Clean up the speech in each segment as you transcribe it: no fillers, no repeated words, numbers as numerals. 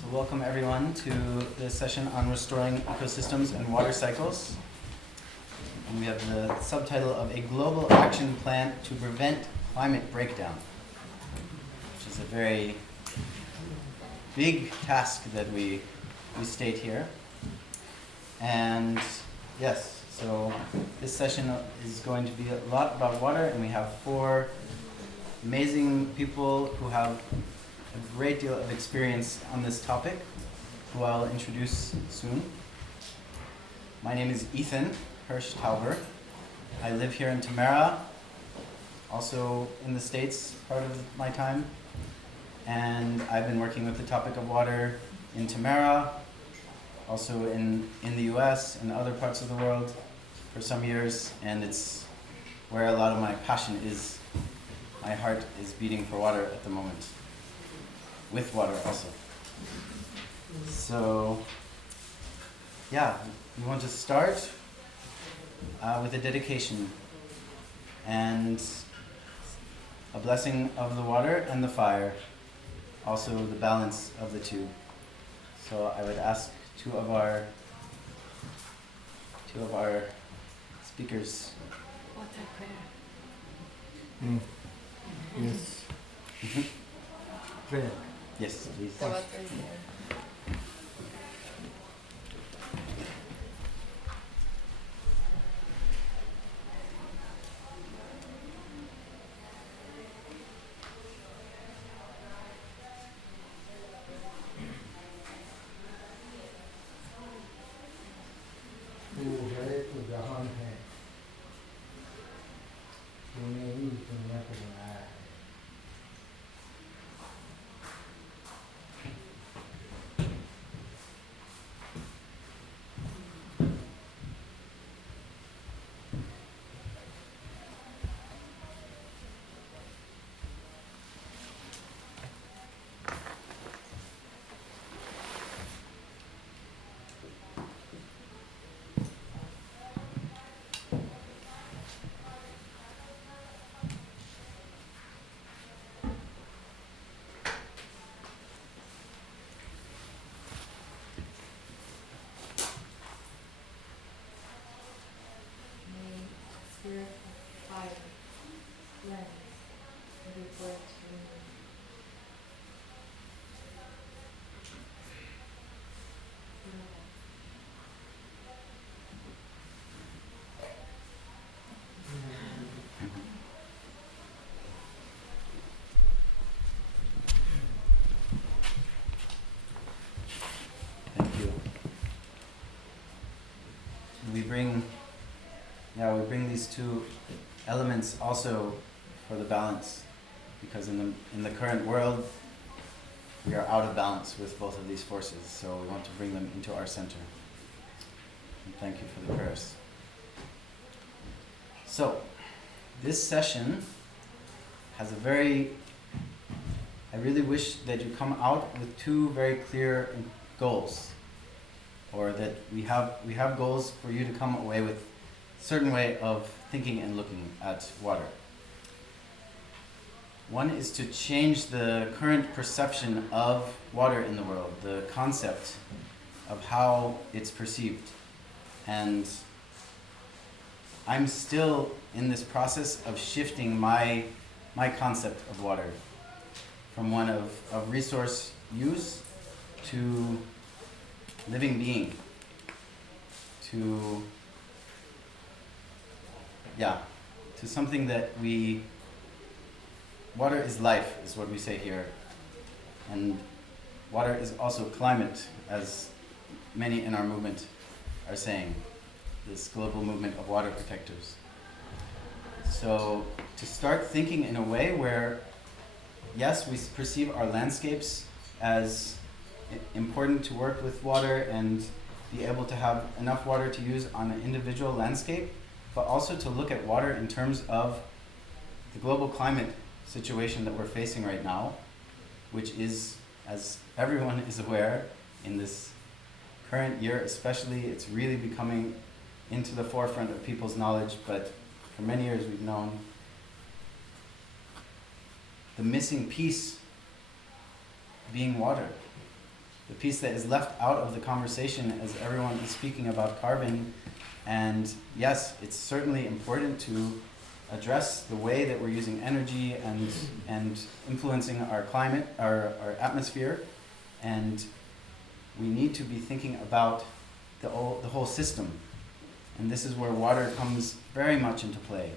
So welcome everyone to this session on restoring ecosystems and water cycles. And we have the subtitle of A Global Action Plan to Prevent Climate Breakdown, which is a very big task that we state here. And yes, so this session is going to be a lot about water, and we have four amazing people who have a great deal of experience on this topic, who I'll introduce soon. My name is Ethan Hirsch-Tauber. I live here in Tamara, also in the States part of my time, and I've been working with the topic of water in Tamara, also in the US and other parts of the world for some years, and it's where a lot of my passion is. My heart is beating for water at the moment, with water also. So, yeah, we want to start with a dedication and a blessing of the water and the fire, also the balance of the two. So I would ask two of our speakers. Water prayer. Yes. Prayer. Yes, please. The water is there. तू है तो जहान है, तूने ही दुनिया को बनाया है। May spirit of fire cleanse every breath we move. Thank you. We bring these two elements also for the balance, because in the current world we are out of balance with both of these forces, so we want to bring them into our center. And thank you for the prayers. So, this session has I really wish that you come out with two very clear goals, or that we have goals for you to come away with a certain way of thinking and looking at water. One is to change the current perception of water in the world, the concept of how it's perceived. And I'm still in this process of shifting my concept of water from one of resource use to living being, to something that water is life, is what we say here. And water is also climate, as many in our movement are saying, this global movement of water protectors. So to start thinking in a way where, yes, we perceive our landscapes as important to work with water and be able to have enough water to use on an individual landscape, but also to look at water in terms of the global climate situation that we're facing right now, which is, as everyone is aware, in this current year especially, it's really becoming into the forefront of people's knowledge, but for many years we've known the missing piece being water. the piece that is left out of the conversation as everyone is speaking about carbon. And yes, it's certainly important to address the way that we're using energy and influencing our climate, our atmosphere. And we need to be thinking about the whole system. And this is where water comes very much into play.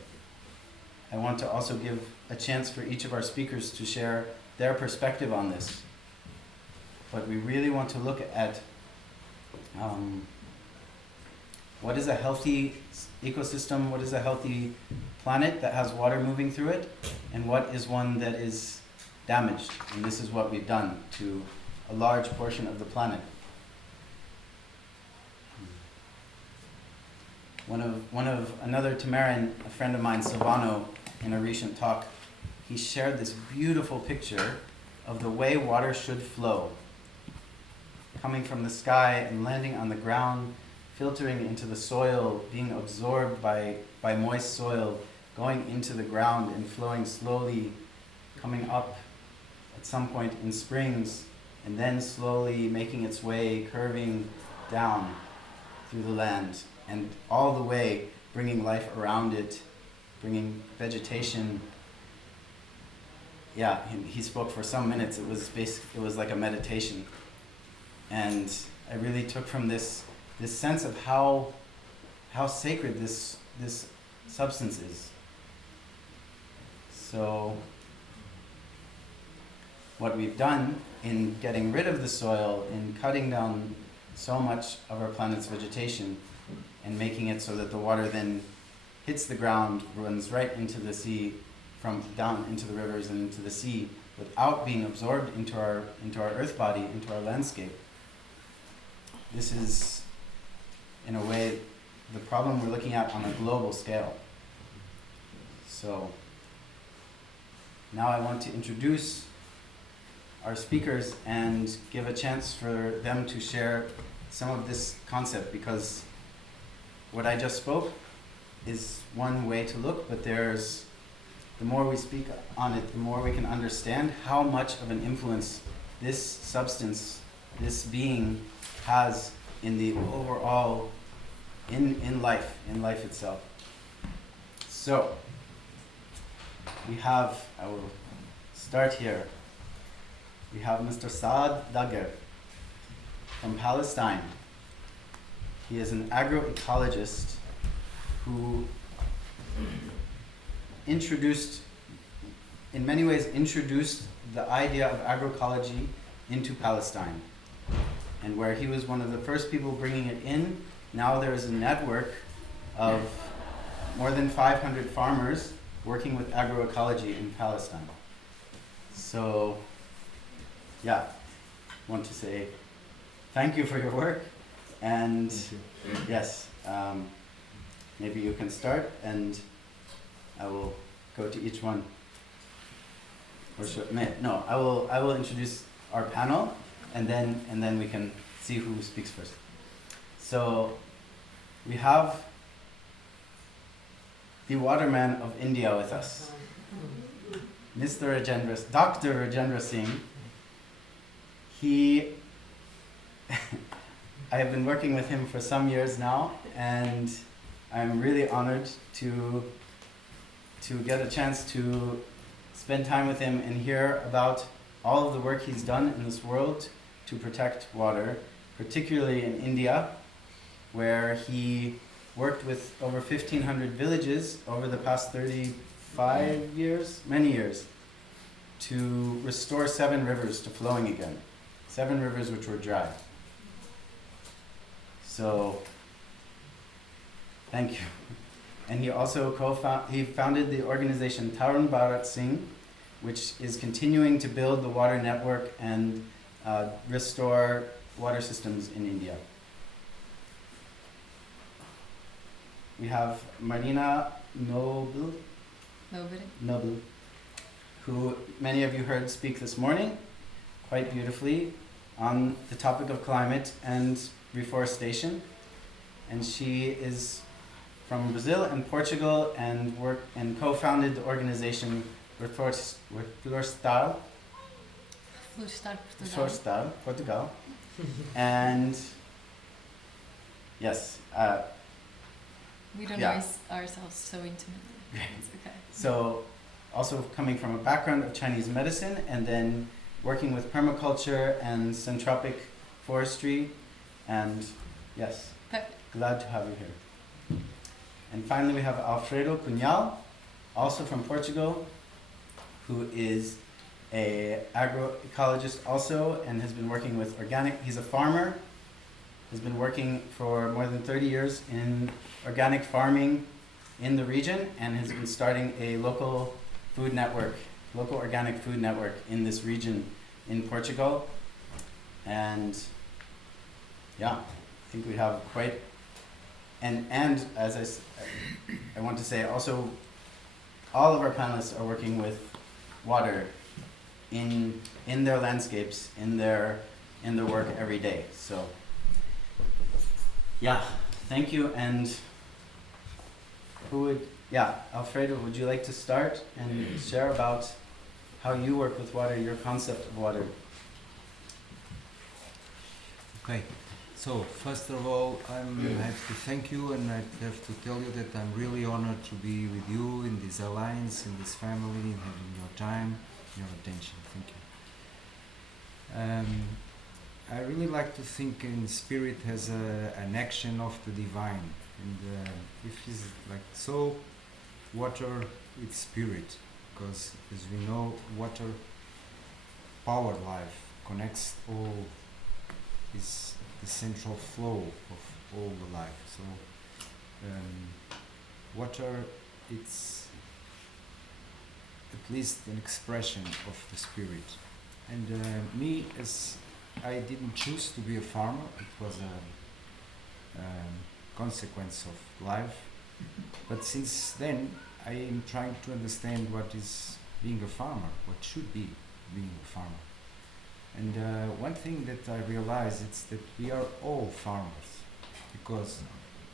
I want to also give a chance for each of our speakers to share their perspective on this. But we really want to look at what is a healthy ecosystem, what is a healthy planet that has water moving through it, and what is one that is damaged. And this is what we've done to a large portion of the planet. Another Tamarin, a friend of mine, Silvano, in a recent talk, he shared this beautiful picture of the way water should flow, coming from the sky and landing on the ground, filtering into the soil, being absorbed by moist soil, going into the ground and flowing slowly, coming up at some point in springs, and then slowly making its way, curving down through the land, and all the way bringing life around it, bringing vegetation. Yeah, he spoke for some minutes. It was like a meditation. And I really took from this sense of how sacred this substance is. So what we've done in getting rid of the soil, in cutting down so much of our planet's vegetation, and making it so that the water then hits the ground, runs right into the sea, from down into the rivers and into the sea, without being absorbed into our earth body, into our landscape. This is, in a way, the problem we're looking at on a global scale. So now I want to introduce our speakers and give a chance for them to share some of this concept, because what I just spoke is one way to look, but there's, the more we speak on it, the more we can understand how much of an influence this substance, this being, has in the overall, in life itself. So, we have, I will start here. We have Mr. Saad Dagher from Palestine. He is an agro-ecologist who in many ways introduced the idea of agroecology into Palestine. And where he was one of the first people bringing it in, now there is a network of more than 500 farmers working with agroecology in Palestine. So, yeah, I want to say thank you for your work. And yes, maybe you can start, and I will go to each one. Or no, I will introduce our panel, and then we can see who speaks first. So we have the Waterman of India with us, Dr. Rajendra Singh. I have been working with him for some years now, and I'm really honored to get a chance to spend time with him and hear about all of the work he's done in this world to protect water, particularly in India, where he worked with over 1,500 villages over the past 35 years, many years, to restore 7 rivers to flowing again. 7 rivers which were dry. So, thank you. And he also founded the organization Tarun Bharat Singh, which is continuing to build the water network and restore water systems in India. We have Marina Nobre, who many of you heard speak this morning quite beautifully on the topic of climate and reforestation. And she is from Brazil and Portugal and co-founded the organization Reflorestar Portugal, And yes, We don't Yeah. know ourselves so intimately. It's okay. so also coming from a background of Chinese medicine and then working with permaculture and syntropic forestry. And yes, Perfect. glad to have you here. And finally we have Alfredo Cunhal, also from Portugal, who is a agroecologist also and has been working with organic, he's a farmer, has been working for more than 30 years in organic farming in the region and has been starting a local food network, local organic food network in this region in Portugal. And yeah, I think we have quite, and as I want to say also, all of our panelists are working with water in their landscapes, in their work every day. So yeah, thank you. And Alfredo, would you like to start and share about how you work with water, your concept of water? Okay, so first of all, I have to thank you, and I have to tell you that I'm really honored to be with you in this alliance, in this family, and having your time, your attention. Thank you. I really like to think in spirit as an action of the divine, and if it's like so, water is spirit, because as we know, water power life, connects all, is the central flow of all the life. So water, it's at least an expression of the spirit. And me, as I didn't choose to be a farmer, it was a consequence of life. But since then, I am trying to understand what is being a farmer, what should be being a farmer. And one thing that I realize is that we are all farmers, because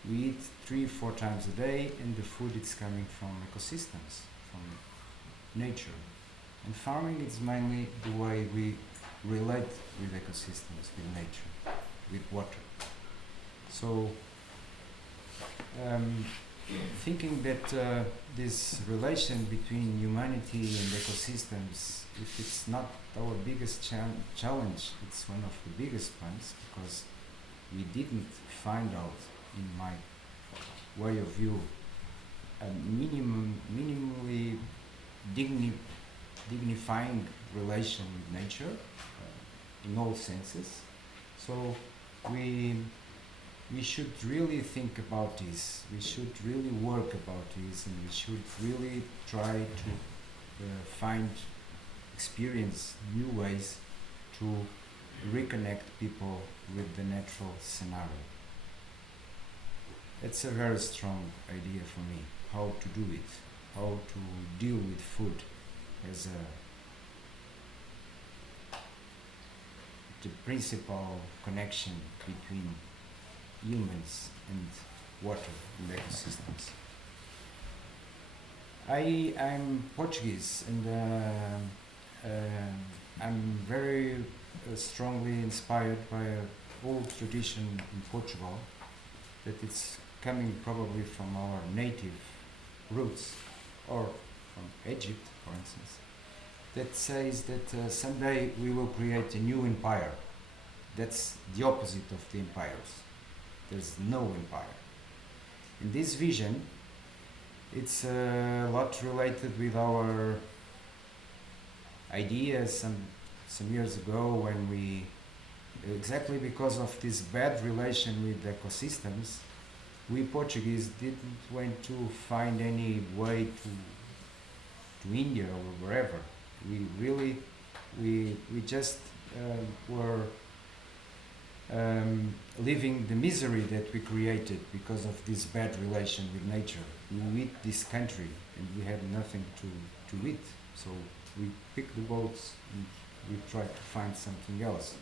we eat 3-4 times a day, and the food is coming from ecosystems, from nature. And farming is mainly the way we relate with ecosystems, with nature, with water. So thinking that this relation between humanity and ecosystems, if it's not our biggest challenge, it's one of the biggest ones, because we didn't find out, in my way of view, a minimally dignifying relation with nature in all senses. So we should really think about this, we should really work about this, and we should really try to experience new ways to reconnect people with the natural scenario. It's a very strong idea for me, how to do it, how to deal with food as the principal connection between humans and water and ecosystems. I'm Portuguese, and I'm very strongly inspired by an old tradition in Portugal, that it's coming probably from our native roots, or from Egypt, for instance, that says that someday we will create a new empire. That's the opposite of the empires. There's no empire. In this vision, it's a lot related with our ideas some years ago, when we, exactly because of this bad relation with ecosystems, we Portuguese didn't want to find any way to India or wherever. We just were living the misery that we created because of this bad relation with nature. We eat this country and we had nothing to eat, so we picked the boats and we tried to find something else,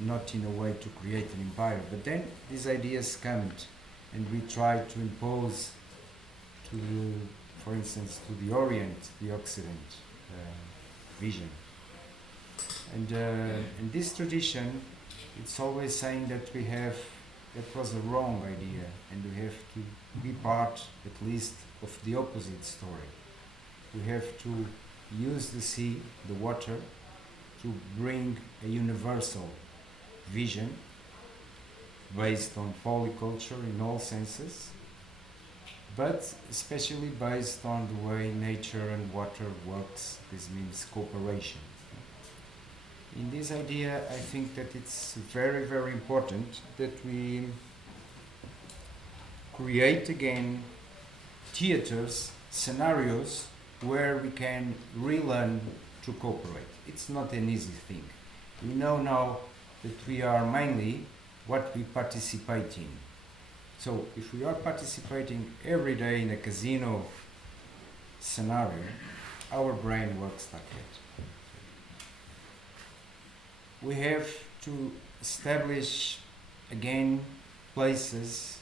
not in a way to create an empire. But then these ideas came, and we tried to impose to, for instance, to the Orient, the Occident vision. And in this tradition, it's always saying that that was a wrong idea, and we have to be part, at least, of the opposite story. We have to use the sea, the water, to bring a universal vision based on polyculture in all senses, but especially based on the way nature and water works. This means cooperation. In this idea, I think that it's very, very important that we create again theaters, scenarios where we can relearn to cooperate. It's not an easy thing. We know now that we are mainly what we participate in. So if we are participating every day in a casino scenario, our brain works like that. We have to establish again places,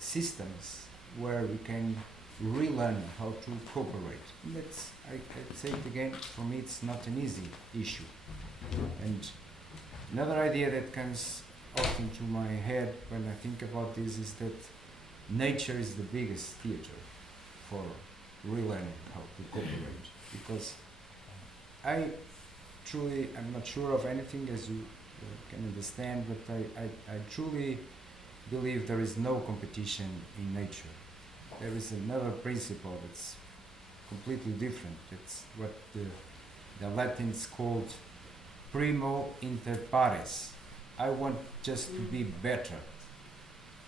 systems where we can relearn how to cooperate. I say it again, for me it's not an easy issue. And another idea that comes often to my head when I think about this is that nature is the biggest theater for relearning how to cooperate. Because I'm not sure of anything, as you can understand, but I truly believe there is no competition in nature. There is another principle that's completely different. It's what the Latins called primo inter pares. I want just to be better.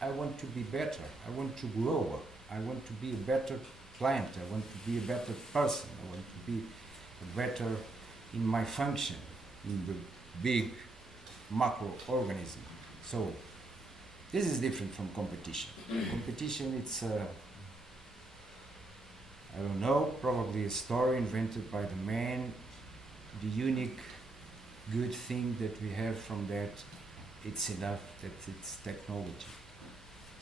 I want to be better. I want to grow up. I want to be a better plant. I want to be a better person. I want to be better in my function, in the big macroorganism. So this is different from competition. Competition, it's I don't know, probably a story invented by the man. The unique good thing that we have from that, it's enough that it's technology,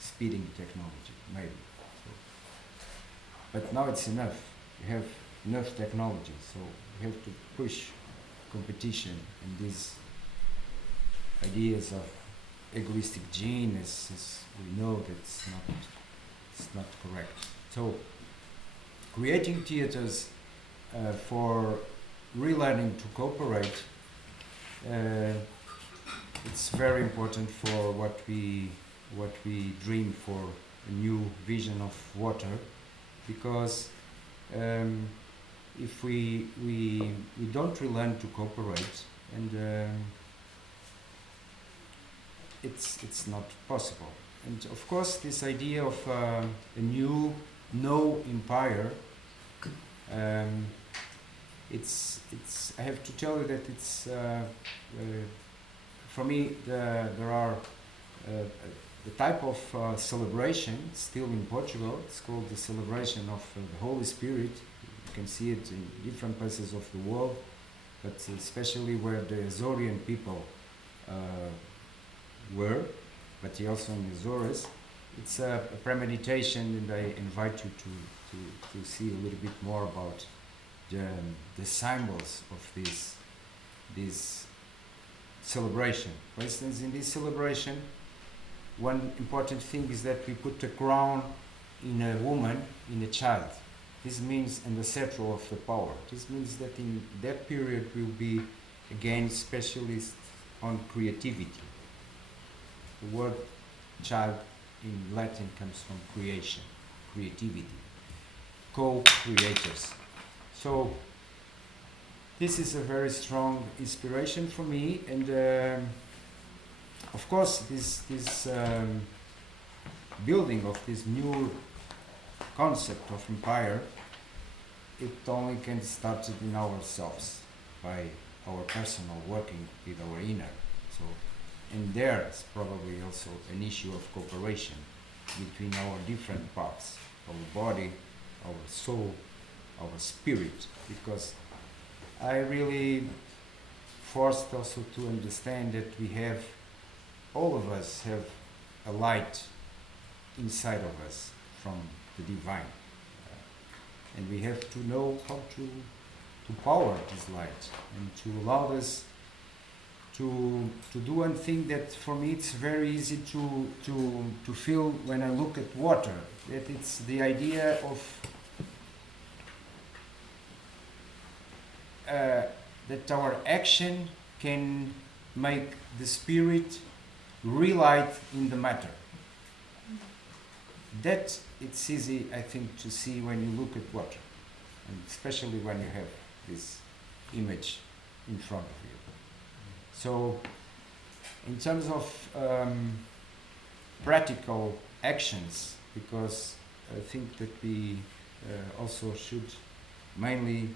speeding technology, maybe. So, but now it's enough. We have enough technology, so we have to push competition and these ideas of egoistic gene as we know that it's not correct. So creating theaters for relearning to cooperate, it's very important for what we dream for a new vision of water, because if we don't relearn to cooperate, and it's not possible. And of course, this idea of a new no empire, it's I have to tell you that it's for me there are the type of celebration still in Portugal. It's called the celebration of the Holy Spirit. You can see it in different places of the world, but especially where the Azorean people were, but also in the Azores. It's a premeditation, and I invite you to see a little bit more about the symbols of this celebration. For instance, in this celebration, one important thing is that we put a crown in a woman, in a child. This means an ancestor of the power. This means that in that period we'll be again specialists on creativity. The word child in Latin comes from creation, creativity, co-creators. So this is a very strong inspiration for me, and of course this building of this new concept of empire, it only can start in ourselves by our personal working with our inner. So, and there's probably also an issue of cooperation between our different parts, our body, our soul, our spirit, because I really forced also to understand that we have, all of us have a light inside of us from the divine. And we have to know how to power this light and to allow us to do one thing that for me it's very easy to feel when I look at water. That it's the idea of that our action can make the spirit relight in the matter. That it's easy, I think, to see when you look at water, and especially when you have this image in front of you. So, in terms of practical actions, because I think that we also should mainly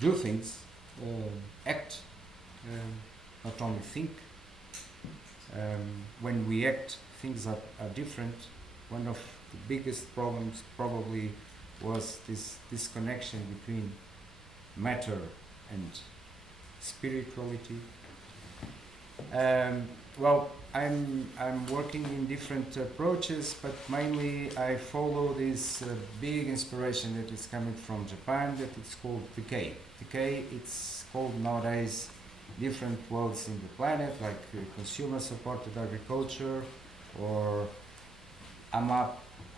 do things, act, not only think. When we act, things are different. One of the biggest problems probably was this disconnection between matter and spirituality. Well, I'm working in different approaches, but mainly I follow this big inspiration that is coming from Japan, that it's called decay. Decay, it's called nowadays different worlds in the planet, like consumer-supported agriculture, or AMAP,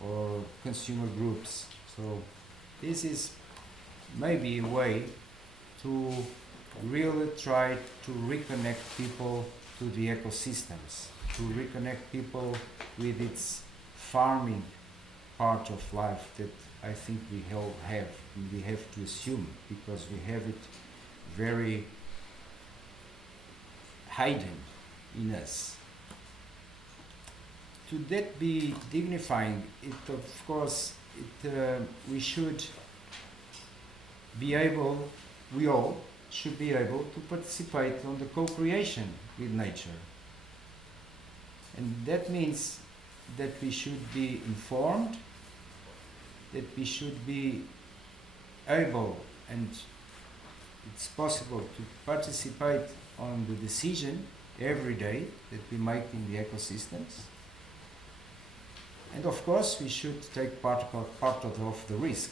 or consumer groups. So this is maybe a way to really try to reconnect people to the ecosystems, to reconnect people with its farming part of life that I think we all have, and we have to assume, because we have it very hidden in us. To that be dignifying, it of course, we should be able, we all should be able to participate on the co-creation with nature. And that means that we should be informed, that we should be able, and it's possible to participate on the decision every day that we make in the ecosystems. And of course, we should take part of the risk.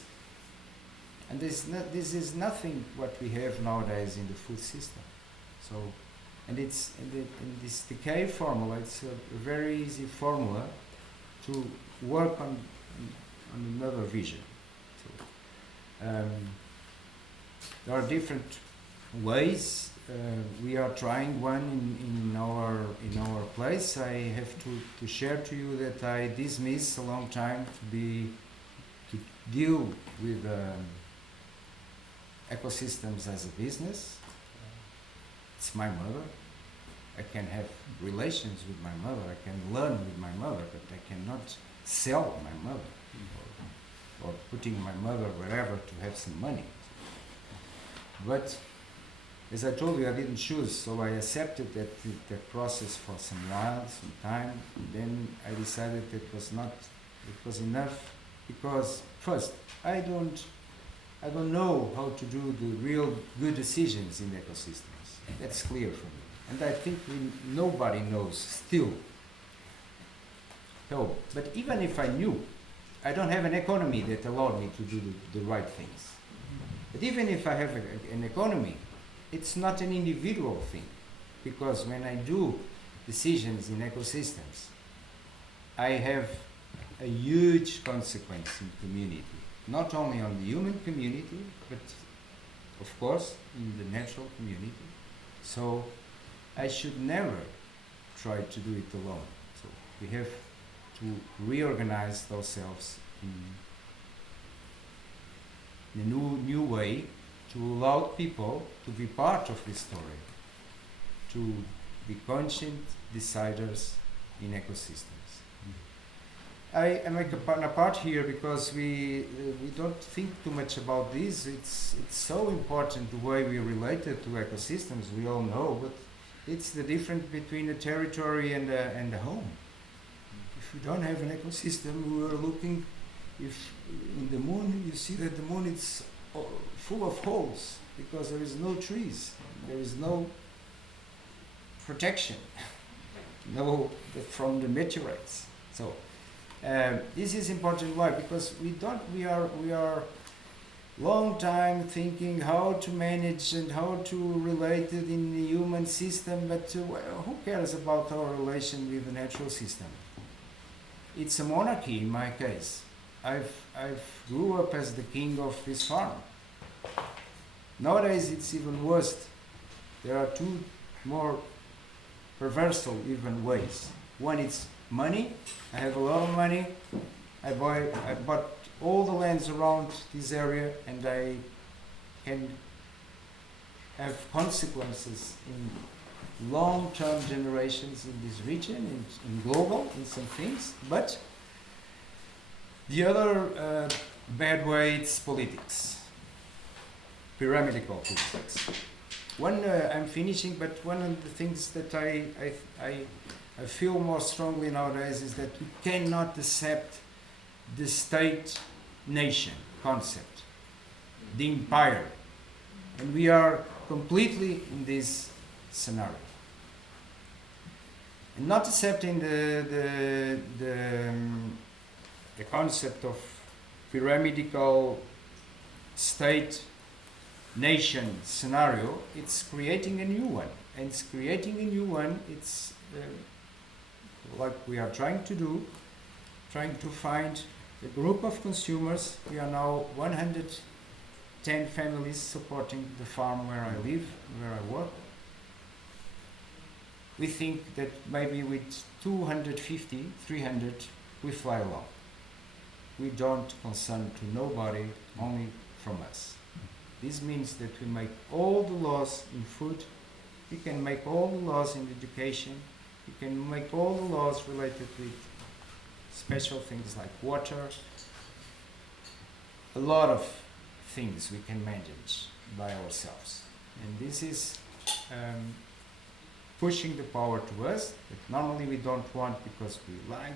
And this is nothing what we have nowadays in the food system. So, and it's in this decay formula. It's a very easy formula to work on another vision. So, there are different ways. We are trying one in our place. I have to share to you that I dismissed a long time to deal with ecosystems as a business. It's my mother. I can have relations with my mother. I can learn with my mother, but I cannot sell my mother or putting my mother wherever to have some money. But as I told you, I didn't choose, so I accepted that process for some while, some time. And then I decided that it was enough, because first, I don't know how to do the real good decisions in ecosystems. That's clear for me. And I think nobody knows still. So, but even if I knew, I don't have an economy that allowed me to do the right things. But even if I have an economy, it's not an individual thing, because when I do decisions in ecosystems, I have a huge consequence in community, not only on the human community, but of course in the natural community. So I should never try to do it alone. So we have to reorganize ourselves in a new way, to allow people to be part of this story, to be conscious deciders in ecosystems. I make an apart here because we don't think too much about this. It's so important the way we relate it to ecosystems. We all know, but it's the difference between a territory and a home. If we don't have an ecosystem, we are looking. If in the moon you see that the moon is full of holes because there is no trees, there is no protection, no from the meteorites. So this is important. Why? Because we are long time thinking how to manage and how to relate it in the human system, but well, who cares about our relation with the natural system? It's a monarchy in my case. I've grew up as the king of this farm. Nowadays it's even worse. There are two more perverse even ways. One is money. I have a lot of money. I bought all the lands around this area, and I can have consequences in long-term generations in this region, in global, in some things. But the other bad way is politics, pyramidical politics. I'm finishing, but one of the things that I feel more strongly nowadays is that we cannot accept the state-nation concept, the empire, and we are completely in this scenario. And not accepting the concept of pyramidical state-nation scenario, it's creating a new one. And it's creating a new one, it's like we are trying to find a group of consumers. We are now 110 families supporting the farm where I live, where I work. We think that maybe with 250, 300, we fly along. We don't concern to nobody, only from us. This means that we make all the laws in food, we can make all the laws in education, we can make all the laws related with special things like water. A lot of things we can manage by ourselves. And this is pushing the power to us that normally we don't want because we are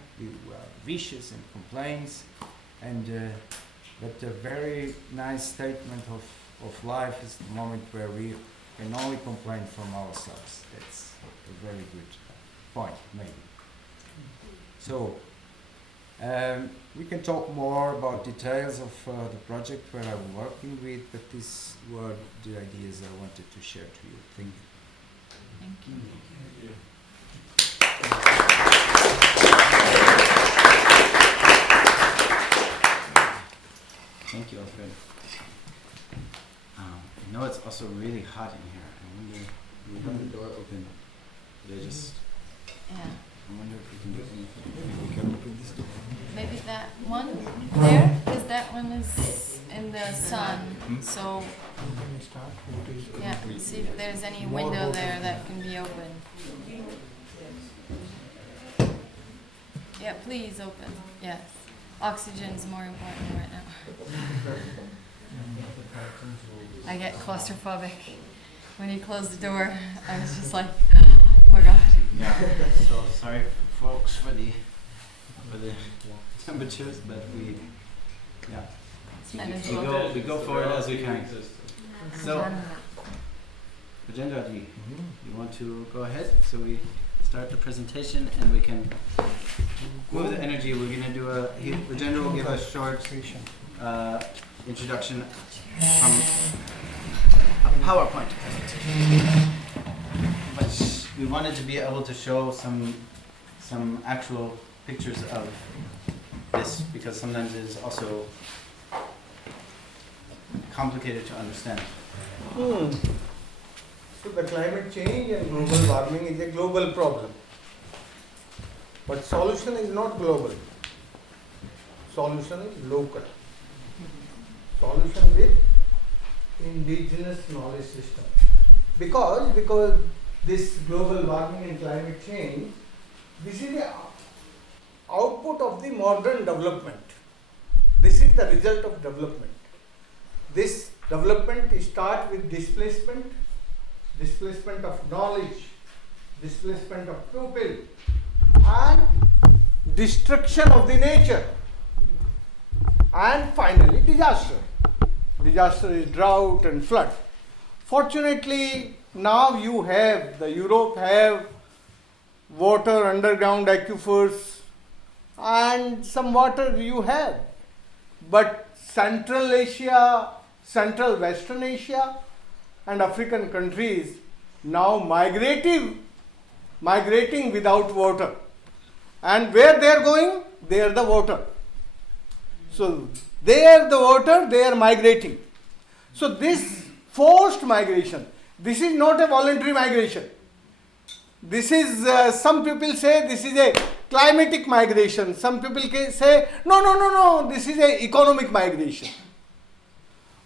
vicious and complaints. But a very nice statement of life is the moment where we can only complain from ourselves. That's a very good point, maybe. So, we can talk more about details of the project where I'm working with, but these were the ideas I wanted to share to you. Thank you. Thank you. Thank you, Alfredo. I know it's also really hot in here. I wonder, we have the door open. Did I just, Yeah. I wonder if we can do anything. Maybe we can open this door. Maybe that one there, because that one is in the sun. So yeah, see if there's any window there that can be open. Yeah, please open. Yes. Oxygen is more important right now. I get claustrophobic. When you close the door, I was just like, oh my god. Yeah. So sorry, folks, for the temperatures, but we go forward as we can. So, Rajendra, do you want to go ahead? So we start the presentation and we can move the energy. We're going to do Rajendra will give a short introduction from a PowerPoint presentation. But we wanted to be able to show some actual pictures of this because sometimes it is also complicated to understand. So the climate change and global warming is a global problem. But solution is not global. Solution is local. Solution with indigenous knowledge system. Because this global warming and climate change, this is the output of the modern development. This is the result of development. This development starts with displacement of knowledge, displacement of people, and destruction of the nature, and finally disaster. Disaster is drought and flood. Fortunately, now Europe have water, underground aquifers, and some water you have. But Central Asia Central Western Asia and African countries now migrating without water. And where they are going? They are the water. So they are the water, they are migrating. So this forced migration, this is not a voluntary migration. This is, some people say this is a climatic migration. Some people say, no, this is a economic migration.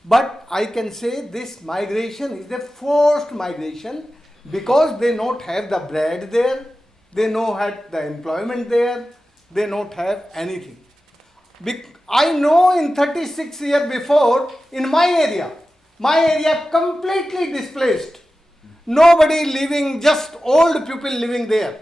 But I can say this migration is a forced migration because they not have the bread there, they not have the employment there, they not have anything. I know in 36 years before, in my area completely displaced. Nobody living, just old people living there.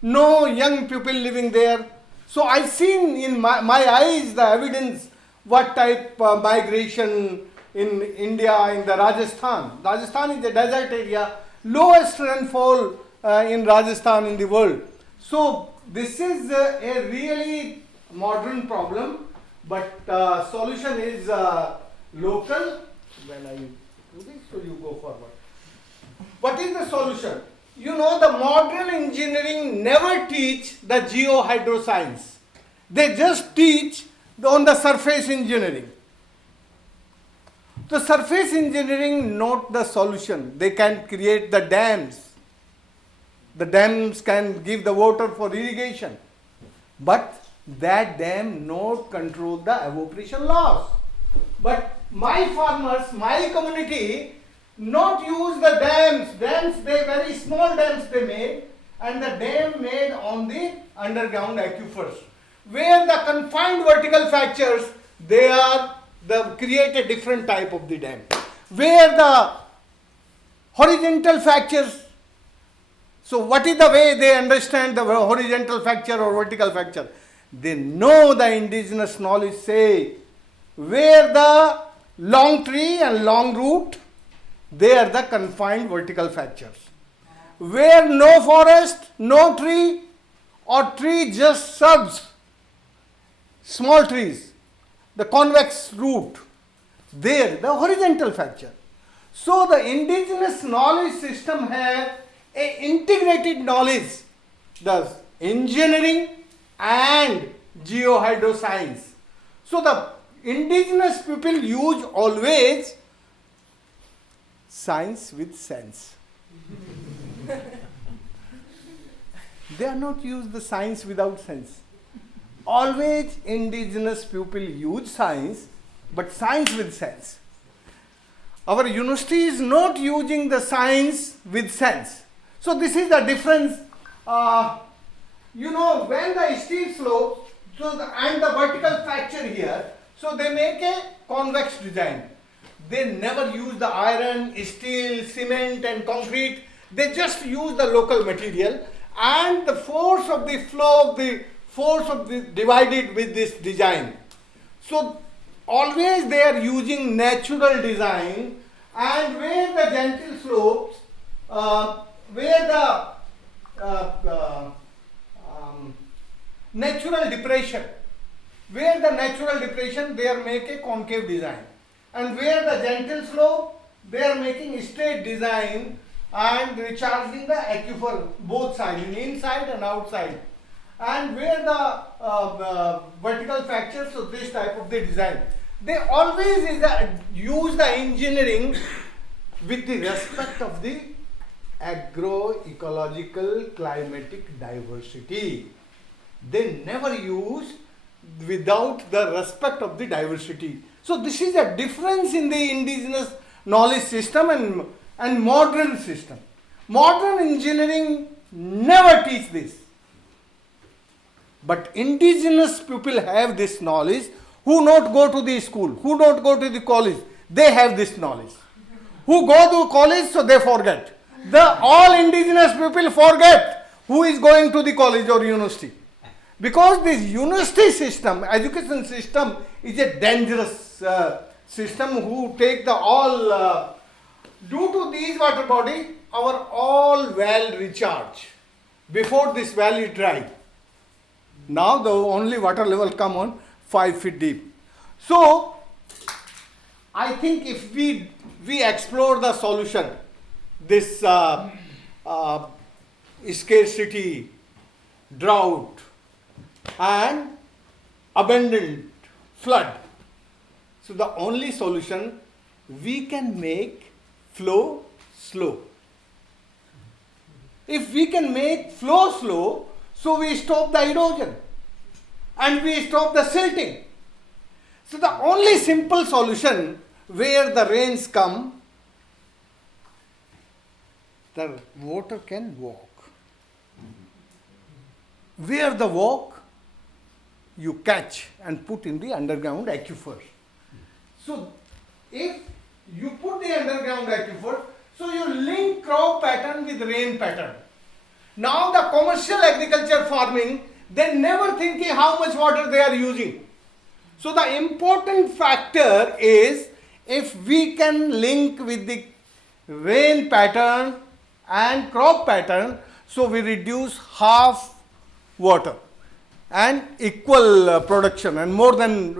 No young people living there. So I seen in my eyes the evidence what type of migration in India, in the Rajasthan. Rajasthan is a desert area, lowest rainfall in Rajasthan in the world. So this is a really modern problem, but solution is local. When I do this, so you go forward. What is the solution? You know, the modern engineering never teach the geohydroscience. They just teach on the surface engineering. The surface engineering not the solution. They can create the dams. The dams can give the water for irrigation. But that dam not control the evaporation loss. But my farmers, my community, not use the dams. Dams, they very small dams they made, and the dam made on the underground aquifers. Where the confined vertical fractures, they create a different type of the dam. Where the horizontal fractures, so what is the way they understand the horizontal fracture or vertical fracture? They know the indigenous knowledge say, where the long tree and long root, they are the confined vertical fractures. Where no forest, no tree, or tree just subs, small trees, the convex root, there the horizontal fracture. So the indigenous knowledge system have a integrated knowledge, the engineering and geohydroscience. So the indigenous people use always science with sense. They are not use the science without sense. Always indigenous people use science, but science with sense. Our university is not using the science with sense. So this is the difference. You know, when the steep slope, and the vertical fracture here, so they make a convex design. They never use the iron, steel, cement and concrete. They just use the local material, and the force of the flow of the force of the divided with this design. So always they are using natural design, and where the gentle slopes, where the natural depression, they are make a concave design, and where the gentle slope, they are making straight design and recharging the aquifer both sides, inside and outside. And where the vertical fracture, so this type of the design. They always use the engineering with the respect of the agro-ecological climatic diversity. They never use without the respect of the diversity. So this is a difference in the indigenous knowledge system and modern system. Modern engineering never teach this. But indigenous people have this knowledge, who not go to the school, who not go to the college, they have this knowledge. Who go to college, so they forget. All indigenous people forget who is going to the college or university. Because this university system, education system, is a dangerous system who take the all, due to these water body, our all well recharge. Before this well is dry. Now the only water level come on 5 feet deep. So I think if we explore the solution, this scarcity, drought, and abundant flood. So the only solution, we can make flow slow. If we can make flow slow, so we stop the erosion and we stop the silting. So the only simple solution, where the rains come, the water can walk. Where the walk, you catch and put in the underground aquifer. So if you put the underground aquifer, so you link crop pattern with rain pattern. Now the commercial agriculture farming, they never thinking how much water they are using. So the important factor is, if we can link with the rain pattern and crop pattern, so we reduce half water and equal production and more than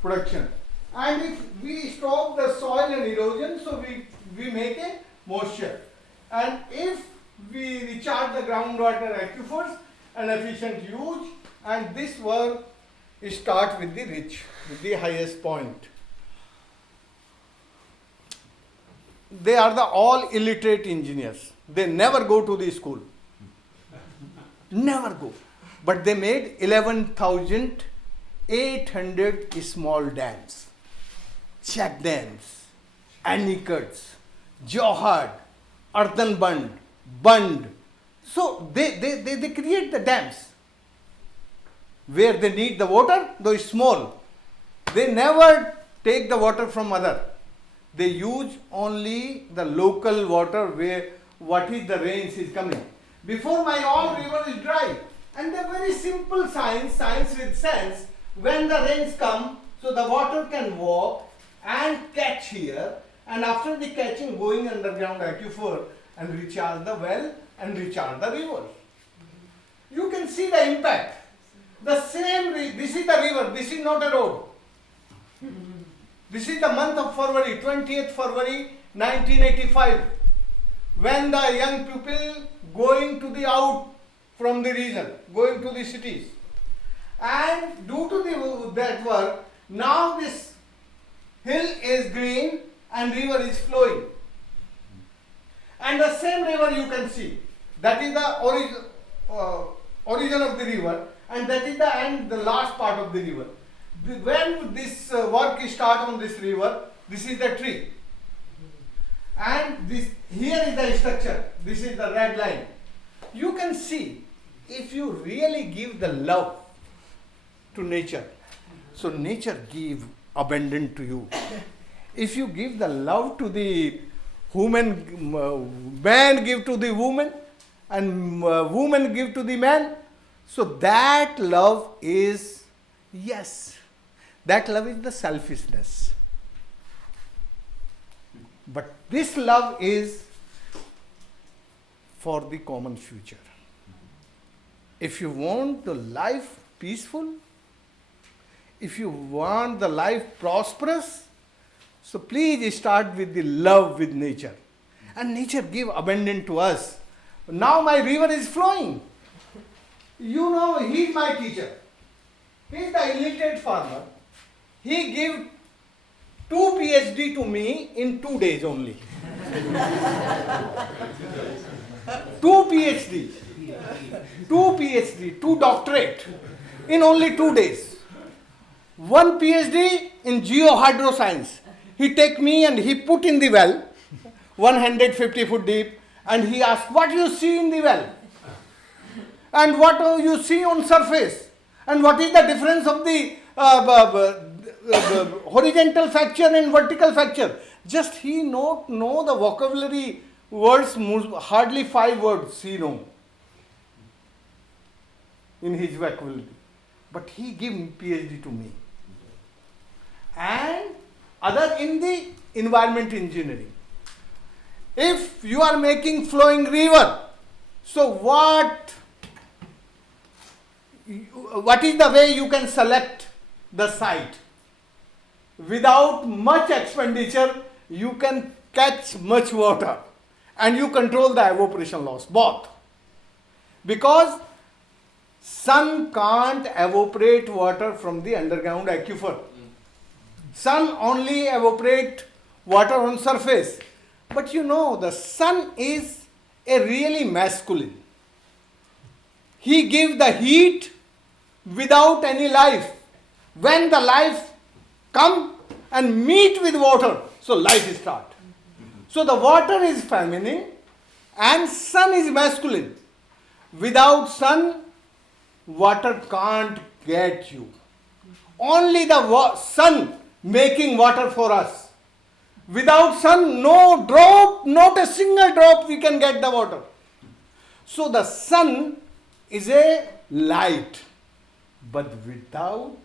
production. And if we stop the soil and erosion, so we make a moisture. And if we recharge the groundwater aquifers and efficient use, and this work start with the rich, with the highest point. They are the all illiterate engineers. They never go to the school. Never go. But they made 11,800 small dams, check dams, anicuts, johad, earthen bund. So they create the dams where they need the water, though it's small. They never take the water from other. They use only the local water where what is the rains is coming. Before my all river is dry. And the very simple science with sense, when the rains come, so the water can walk and catch here, and after the catching, going underground aquifer and recharge the well and recharge the river. You can see the impact. The same, this is the river, this is not a road. This is the month of February, 20th February 1985, when the young people going to the out from the region, going to the cities. And due to that work, now this hill is green and river is flowing. And the same river you can see, that is the origin of the river, and that is the end, the last part of the river. When this work start on this river, this is the tree. And this here is the structure, this is the red line. You can see, if you really give the love to nature, so nature give abundant to you. If you give the love to the woman, man give to the woman, and woman give to the man, so that love is, yes, that love is the selfishness. But this love is for the common future. If you want the life peaceful, if you want the life prosperous, so please start with the love with nature. And nature give abundance to us. Now my river is flowing. You know, he is my teacher. He is the illiterate farmer. He gave 2 PhD to me in 2 days only. 2 PhD, 2 doctorate in only 2 days. 1 PhD in geohydroscience. He take me and he put in the well, 150 foot deep, and he asked, what you see in the well? And what you see on surface? And what is the difference of the horizontal fracture and vertical fracture? Just he know the vocabulary words, hardly 5 words he know in his vocabulary. But he gave PhD to me. And other in the environment engineering. If you are making flowing river, so what is the way you can select the site? without much expenditure, you can catch much water and you control the evaporation loss, both. Because sun can't evaporate water from the underground aquifer. Sun only evaporate water on surface. But you know, the sun is a really masculine. He gives the heat without any life. When the life come and meet with water, so life start. So the water is feminine and sun is masculine. Without sun, water can't get you. Only the sun making water for us. Without sun, no drop, not a single drop we can get the water. So the sun is a light, but without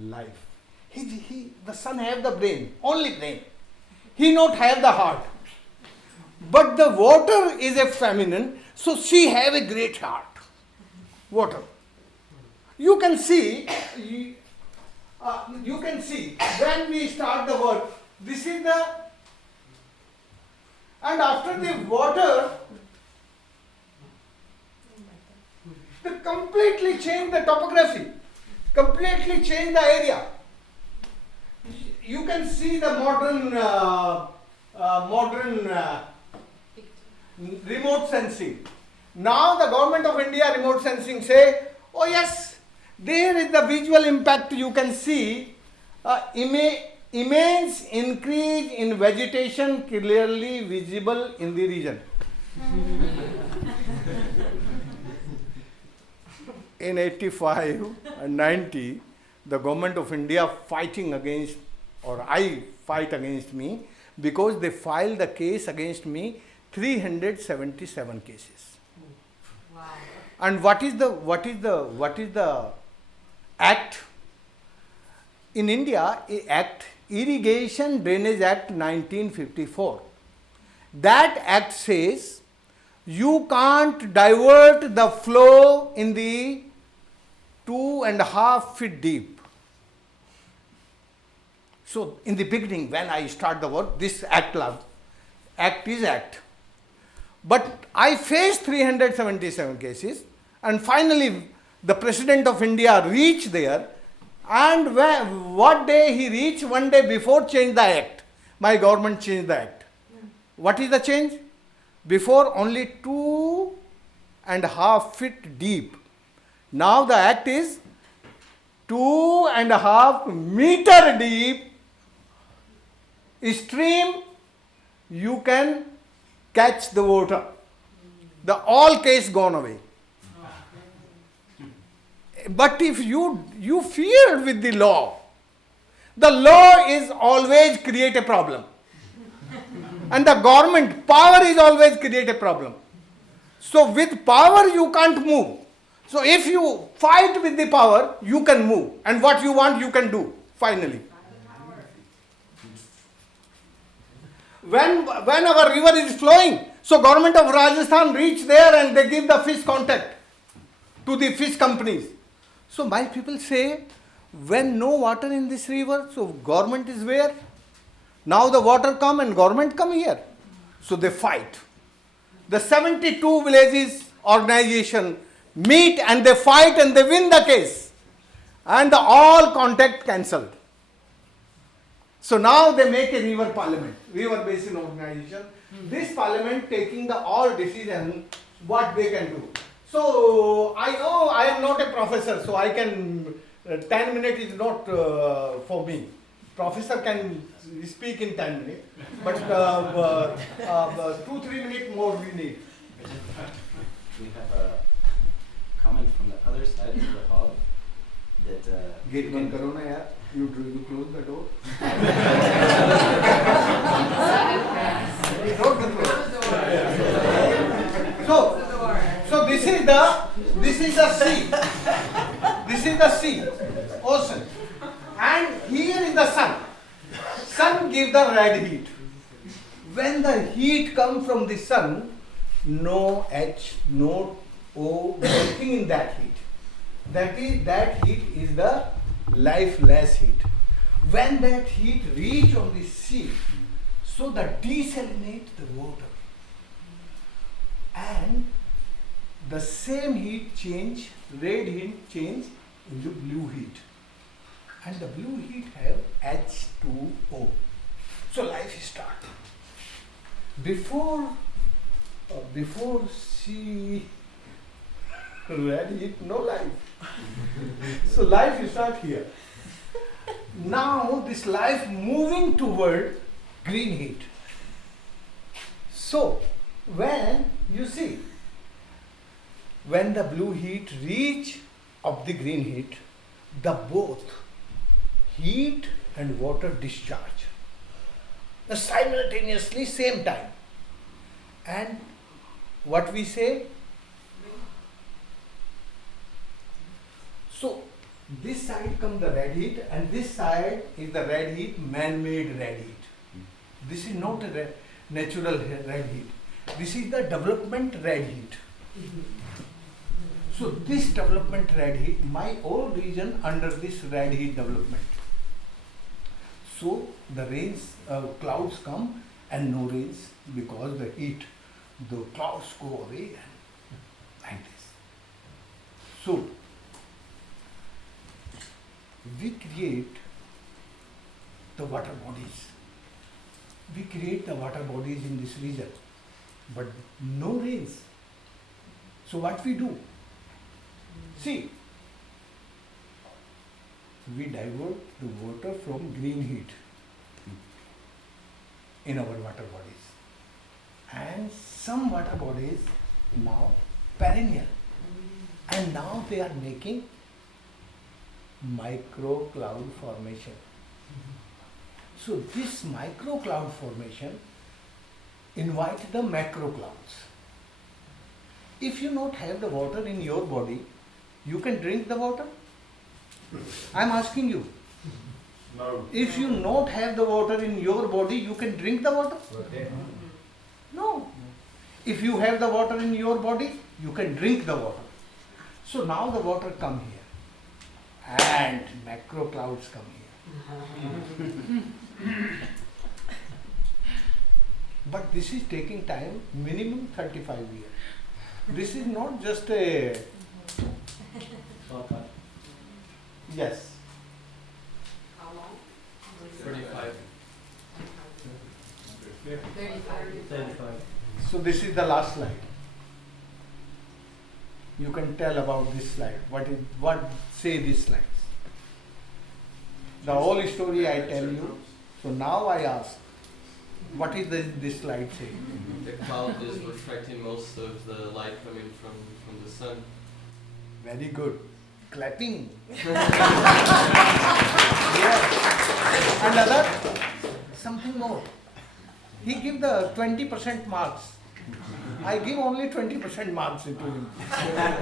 life. The sun have the brain, only brain. He not have the heart. But the water is a feminine, so she have a great heart. Water. You can see when we start the work, this is the, and after the water, they completely change the topography, completely change the area. You can see the modern remote sensing. Now the government of India remote sensing say, oh yes, there is the visual impact. You can see immense increase in vegetation clearly visible in the region. In 85 and 90, the government of India fighting against, or I fight against me, because they filed the case against me, 377 cases. Wow. And what is the act? In India, act, Irrigation Drainage Act 1954. That act says you can't divert the flow in the 2.5 feet deep. So in the beginning, when I start the work, this act is act. But I faced 377 cases, and finally the President of India reached there, and what day he reached? One day before changed the act. My government changed the act. What is the change? Before only 2.5 feet deep. Now the act is 2.5 meter deep stream. You can catch the water. The all case gone away. But if you fear with the law is always create a problem. And the government power is always create a problem. So with power you can't move. So if you fight with the power, you can move. And what you want, you can do, finally. When our river is flowing, so government of Rajasthan reach there and they give the fish contact to the fish companies. So my people say, when no water in this river, so government is where? Now the water come and government come here. So they fight. The 72 villages organization meet and they fight and they win the case. And all contact cancelled. So now they make a river parliament, river basin organization. This parliament taking the all decision what they can do. So I know I am not a professor, so I can 10 minutes is not for me. Professor can speak in 10 minutes, but 2-3 minutes more we need. We have a comment from the other side of the hall that Gate band karo na yaar. You close the door. So this is the sea. This is the sea, ocean, and here is the sun. Sun gives the red heat. When the heat comes from the sun, no H, no O, nothing in that heat. That heat is the lifeless heat. When that heat reach on the sea, so that desalinate the water, and the same heat change, red heat change into blue heat, and the blue heat have H2O. So life start. Before she red heat, no life. So life start here. Now this life moving toward green heat. So when you see, when the blue heat reach of the green heat, the both heat and water discharge simultaneously, same time. And what we say, so this side comes the red heat, and this side is the red heat, man-made red heat. This is not a natural red heat. This is the development red heat. So this development red heat, my whole region under this red heat development. So the rains, clouds come and no rains because the heat, the clouds go away and like this. So we create the water bodies. We create the water bodies in this region, but no rains. So what we do? See, we divert the water from green heat in our water bodies. And some water bodies now perennial. And now they are making micro cloud formation. So this micro cloud formation invite the macro clouds. If you not have the water in your body, you can drink the water? I am asking you. No. If you not have the water in your body, you can drink the water? Okay. No. If you have the water in your body, you can drink the water. So now the water come here and macro clouds come here. But this is taking time, minimum 35 years. This is not just a... Yes. How long? 35. 35. So this is the last slide. You can tell about this slide. What say these slides? The whole story I tell you. So now I ask, what is this slide saying? The cloud is reflecting most of the light coming from the sun. Very good. Clapping. Yes. Another, something more. He give the 20% marks. I give only 20% marks into him.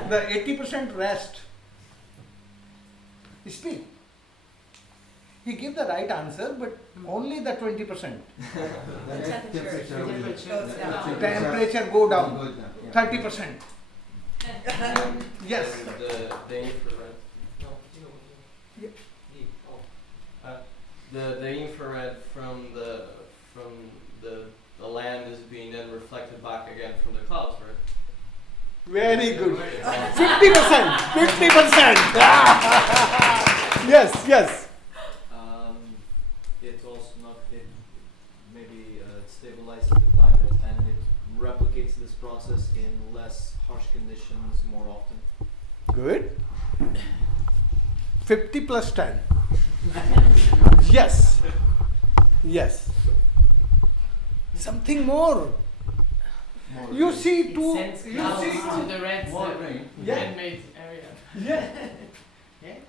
The 80% rest. Speak. He give the right answer, but only the 20%. Temperature go down. 30%. Yes. The infrared. The infrared from the land is being then reflected back again from the clouds, right? Very good. 50%. 50%. Yes, yes. It's also not, it maybe stabilizes the climate and it replicates this process in less harsh conditions more often. Good. 50 plus 10. Yes. Yes. Something more. You see two. Sends You clouds see to two. the red Yeah. man-made area. Yeah.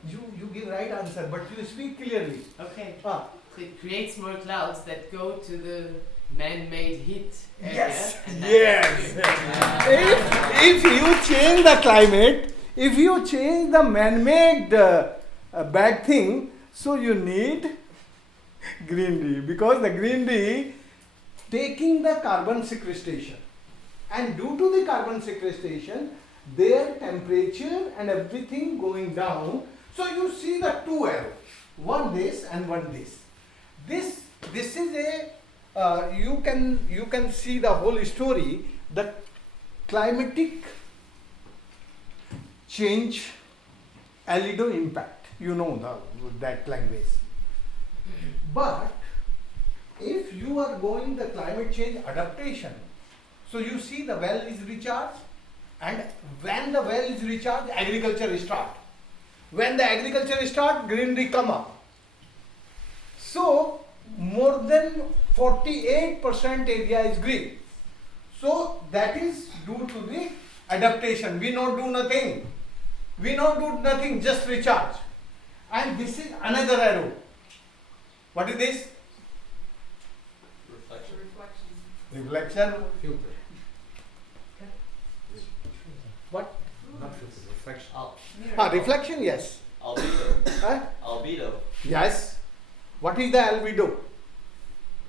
You give right answer, but you speak clearly. Okay. Ah. So it creates more clouds that go to the man-made heat area. Yes. and Yes. that's If you change the climate, if you change the man-made bad thing, so you need greenery, because the greenery taking the carbon sequestration, and due to the carbon sequestration, their temperature and everything going down. So you see the two arrows. one this and one this. This is a you can see the whole story, the climatic change albedo impact. You know that language. But if you are going the climate change adaptation, so you see the well is recharged, and when the well is recharged, agriculture start. When the agriculture start, greenery come up. So more than 48% area is green. So that is due to the adaptation. We not do nothing. We not do nothing, just recharge. And this is another arrow. What is this? Reflection. Reflection. Filter. What? Not filter, reflection. Reflection, yes. Albedo. Huh? Albedo. Yes. What is the albedo?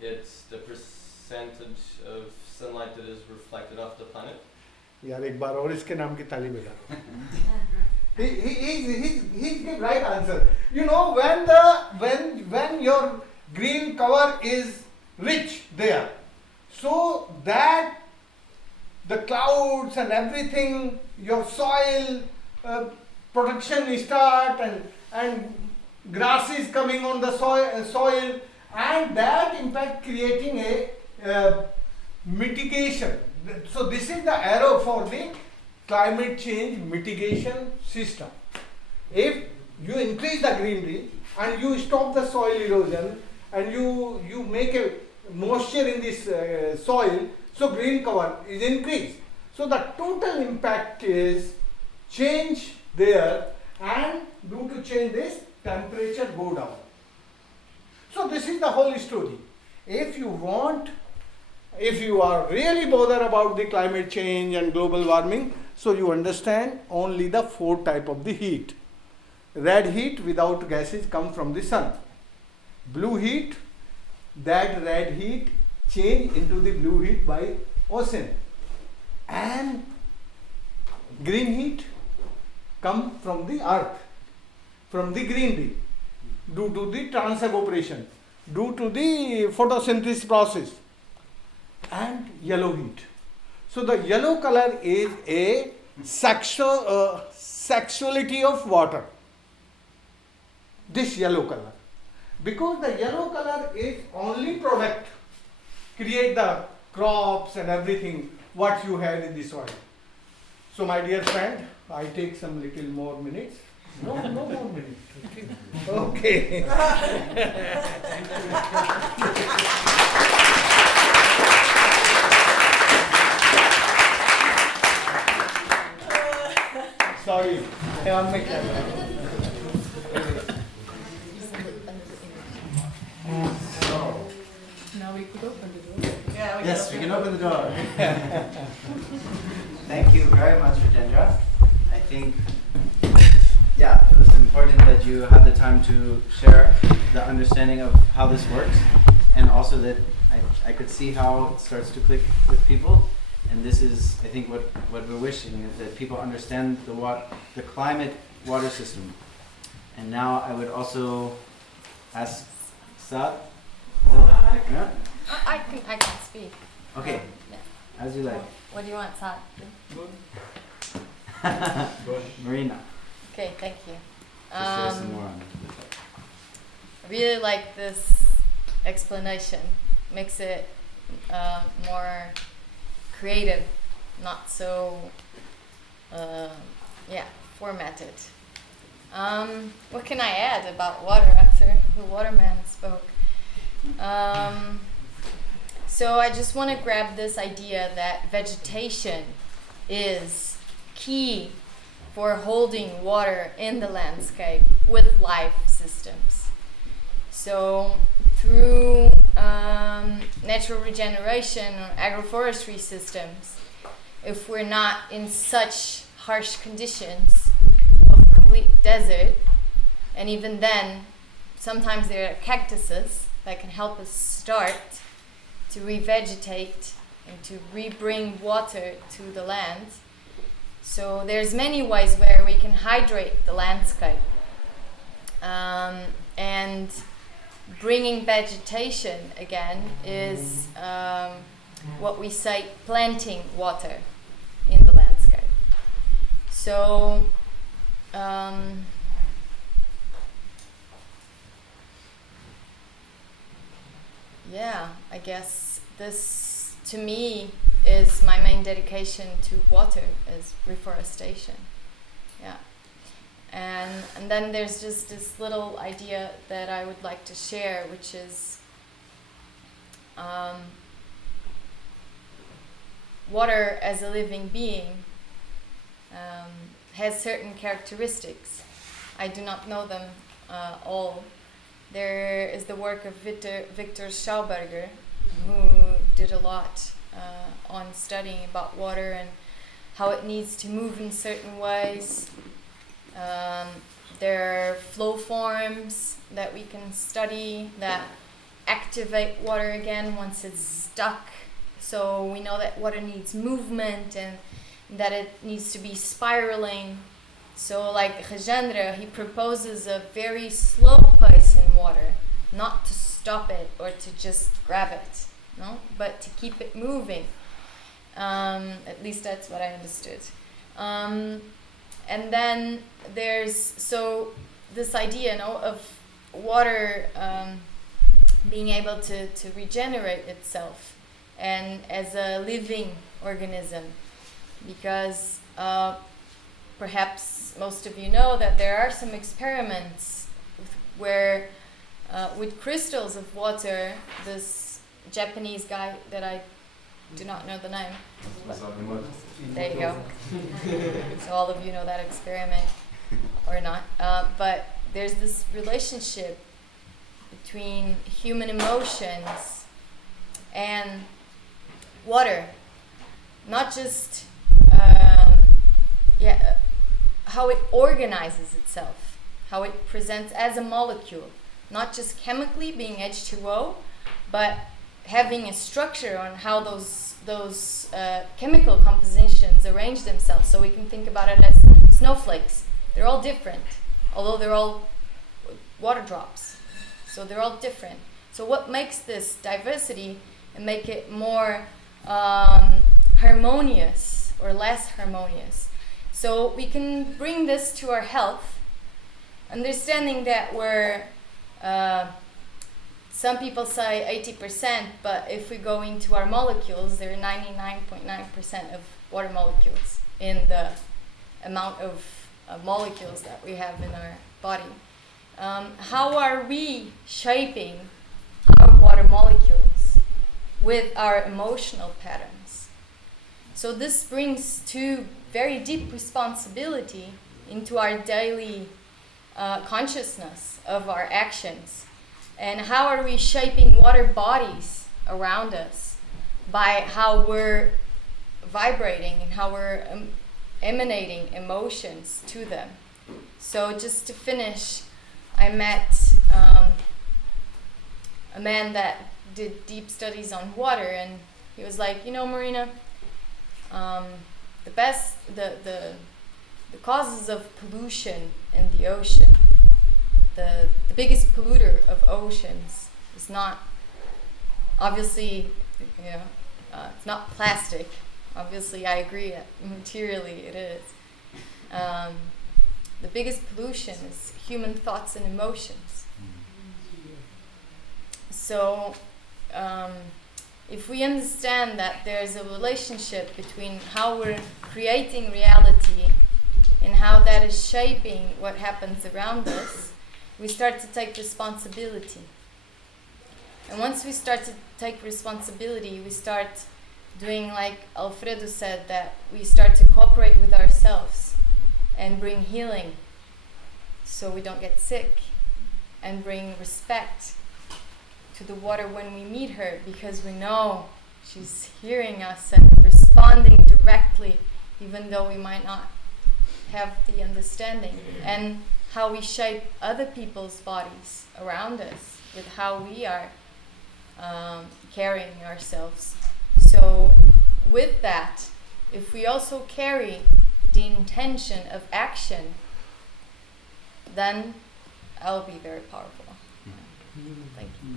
It's the percentage of sunlight that is reflected off the planet. यार एक बार और इसके नाम की ताली बजा. He's the right answer. You know, when your green cover is rich there, so that the clouds and everything, your soil protection start, and grass is coming on the soil, and that impact creating a mitigation. So this is the arrow for the climate change mitigation system. If you increase the greenery and you stop the soil erosion and you make a moisture in this soil, so green cover is increased. So the total impact is change there, and due to change this, temperature go down. So this is the whole story. If you are really bothered about the climate change and global warming, so you understand only the 4 type of the heat. Red heat without gases come from the sun. Blue heat, that red heat change into the blue heat by ocean. And green heat come from the earth, from the greenery, due to the transevaporation, due to the photosynthesis process. And yellow heat. So the yellow color is a sexuality of water. This yellow color. Because the yellow color is only product, create the crops and everything what you have in the soil. So my dear friend, I take some little more minutes. No more minutes. Okay. Sorry, I on my camera. Now we could open the door. Yeah, Yes, we can open the door. Thank you very much, Rajendra. I think, yeah, it was important that you had the time to share the understanding of how this works, and also that I could see how it starts to click with people. And this is, I think, what we're wishing, is that people understand the climate water system. And now I would also ask Saad. Yeah? I can speak. Okay, Yeah. as you like. What do you want, Saad? Marina, Okay, thank you. just share some more on it. I really like this explanation. Makes it more creative, not so formatted. What can I add about water after the waterman spoke? So I just want to grab this idea that vegetation is key for holding water in the landscape with life systems. So through natural regeneration or agroforestry systems, if we're not in such harsh conditions of complete desert, and even then, sometimes there are cactuses that can help us start to revegetate and to rebring water to the land. So there's many ways where we can hydrate the landscape. and bringing vegetation again is what we say planting water in the landscape. So yeah, I guess this to me is my main dedication to water, is reforestation. Yeah. And then there's just this little idea that I would like to share, which is water as a living being has certain characteristics. I do not know them all. There is the work of Victor Schauberger, who did a lot on studying about water and how it needs to move in certain ways. There are flow forms that we can study that activate water again once it's stuck. So we know that water needs movement and that it needs to be spiraling. So like Rajendra, he proposes a very slow pace in water, not to stop it or to just grab it, no, but to keep it moving. At least that's what I understood. And then there's this idea, of water being able to regenerate itself and as a living organism, because perhaps most of you know that there are some experiments where with crystals of water, this Japanese guy that I do not know the name. There you go. So all of you know that experiment or not. But there's this relationship between human emotions and water. Not just how it organizes itself, how it presents as a molecule, not just chemically being H2O, but having a structure on how those chemical compositions arrange themselves. So we can think about it as snowflakes. They're all different, although they're all water drops. So they're all different. So what makes this diversity and make it more harmonious or less harmonious? So we can bring this to our health, understanding that we're some people say 80%, but if we go into our molecules, there are 99.9% of water molecules in the amount of molecules that we have in our body. How are we shaping our water molecules with our emotional patterns? So this brings to very deep responsibility into our daily consciousness of our actions. And how are we shaping water bodies around us by how we're vibrating and how we're emanating emotions to them. So just to finish, I met a man that did deep studies on water, and he was like, Marina, the causes of pollution in the ocean, the biggest polluter of oceans is not, obviously, it's not plastic. Obviously, I agree that materially it is. The biggest pollution is human thoughts and emotions. So, if we understand that there's a relationship between how we're creating reality and how that is shaping what happens around us, we start to take responsibility. And once we start to take responsibility, we start doing like Alfredo said, that we start to cooperate with ourselves and bring healing so we don't get sick, and bring respect to the water when we meet her, because we know she's hearing us and responding directly, even though we might not have the understanding. And how we shape other people's bodies around us with how we are carrying ourselves. So with that, if we also carry the intention of action, then I'll be very powerful. Thank you.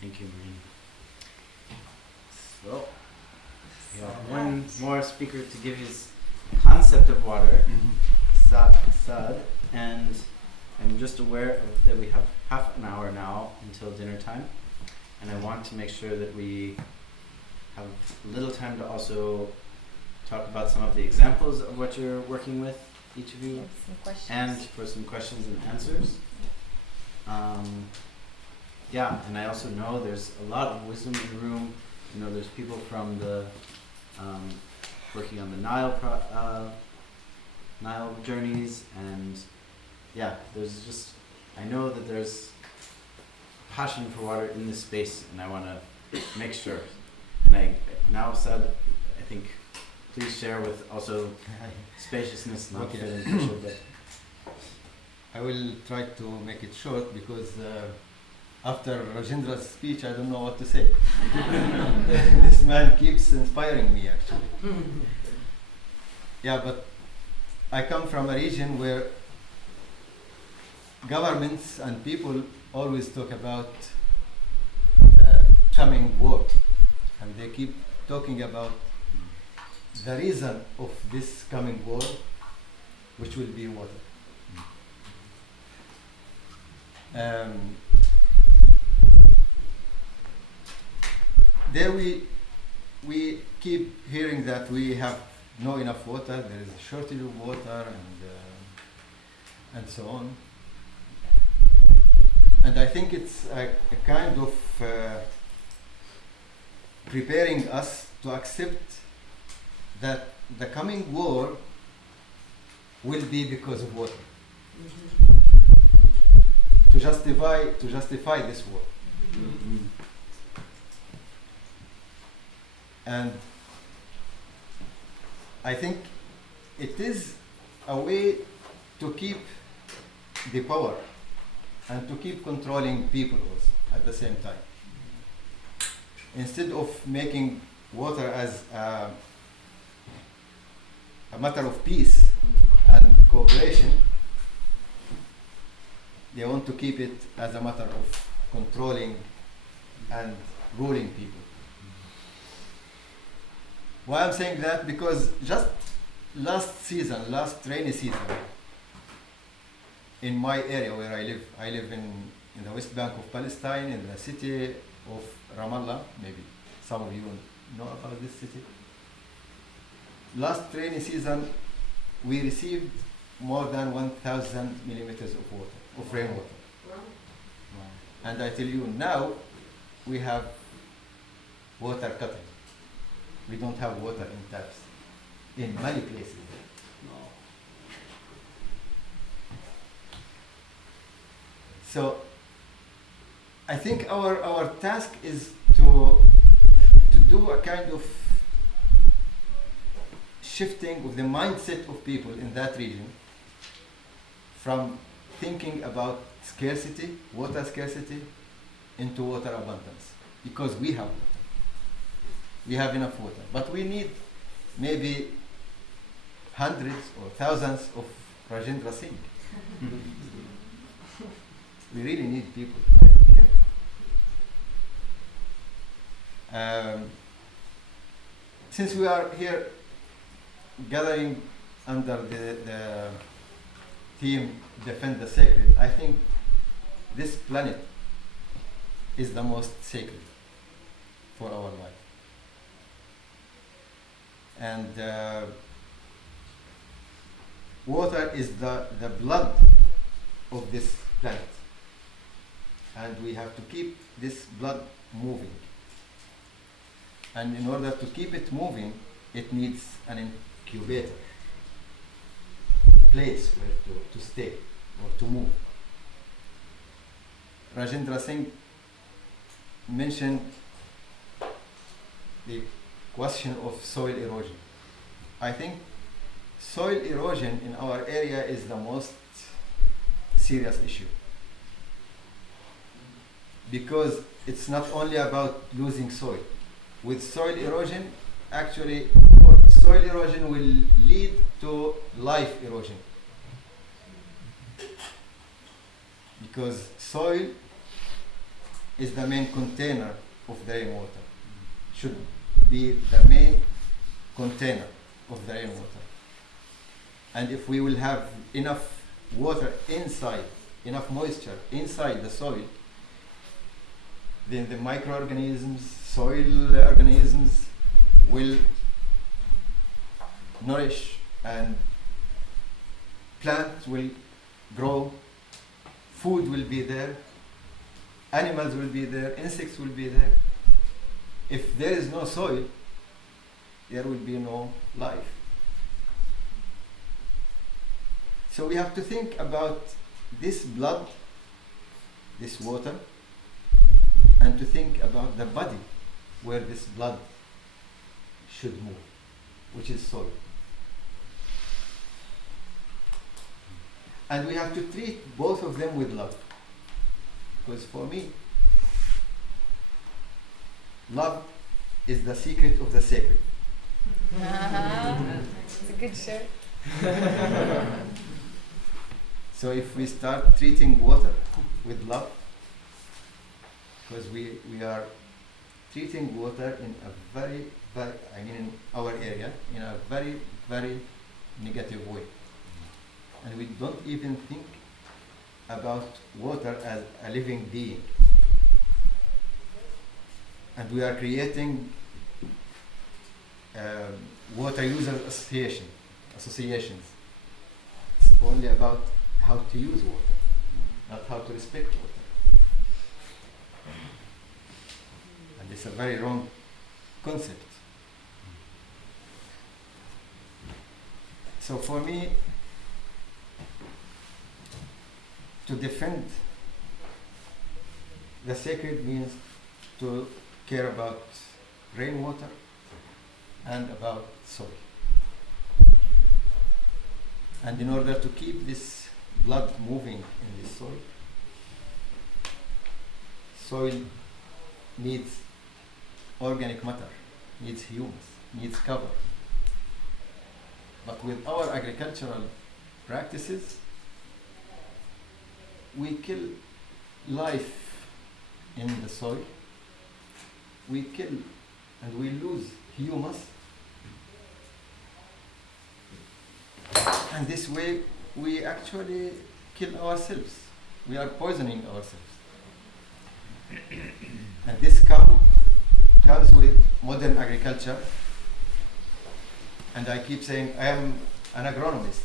Thank you, Marina. So, we have one more speaker to give his concept of water, Saad, and I'm just aware that we have half an hour now until dinner time, and I want to make sure that we have a little time to also talk about some of the examples of what you're working with, each of you, Some questions. and for some questions and answers. Yeah, and I also know there's a lot of wisdom in the room. You know, there's people from the working on the Nile journeys, and yeah, there's just, I know that there's passion for water in this space, and I want to make sure. And I now said, I think, please share with also spaciousness, not feeling pressure, but I will try to make it short because after Rajendra's speech, I don't know what to say. This man keeps inspiring me, actually. Yeah, but I come from a region where governments and people always talk about the coming war, and they keep talking about the reason of this coming war, which will be water. There we keep hearing that we have no enough water, there is a shortage of water, and so on. And I think it's a kind of preparing us to accept that the coming war will be because of water. To justify this war. And I think it is a way to keep the power and to keep controlling people also at the same time. Instead of making water as a matter of peace and cooperation, they want to keep it as a matter of controlling and ruling people. Why I'm saying that? Because just last rainy season, in my area where I live in the West Bank of Palestine, in the city of Ramallah, maybe some of you know about this city. Last rainy season, we received more than 1,000 millimeters of water, of rainwater. And I tell you, now we have water cutting. We don't have water in taps in many places. So I think our task is to do a kind of shifting of the mindset of people in that region from thinking about scarcity, water scarcity, into water abundance, because we have water. We have enough water, but we need maybe hundreds or thousands of Rajendra Singh. We really need people like him. Since we are here gathering under the theme Defend the Sacred, I think this planet is the most sacred for our life. And water is the blood of this planet. And we have to keep this blood moving. And in order to keep it moving, it needs an incubator, place where to stay or to move. Rajendra Singh mentioned the question of soil erosion. I think soil erosion in our area is the most serious issue, because it's not only about losing soil. With soil erosion, actually, or soil erosion will lead to life erosion. Because soil is the main container of the rainwater. Should be the main container of the rainwater. And if we will have enough water inside, enough moisture inside the soil, then the microorganisms, soil organisms will nourish and plants will grow, food will be there, animals will be there, insects will be there. If there is no soil, there will be no life. So we have to think about this blood, this water, and to think about the body where this blood should move, which is soil. And we have to treat both of them with love. Because for me, love is the secret of the sacred. It's a good shirt. So if we start treating water with love, because we are treating water in a very, in our area, in a very, very negative way. And we don't even think about water as a living being. And we are creating water user associations. It's only about how to use water, not how to respect water. And it's a very wrong concept. So for me, to defend the sacred means to care about rainwater and about soil. And in order to keep this blood moving in this soil, soil needs organic matter, needs humus, needs cover. But with our agricultural practices, we kill life in the soil, we kill and we lose humus, and this way we actually kill ourselves. We are poisoning ourselves. And this comes with modern agriculture. And I keep saying, I am an agronomist.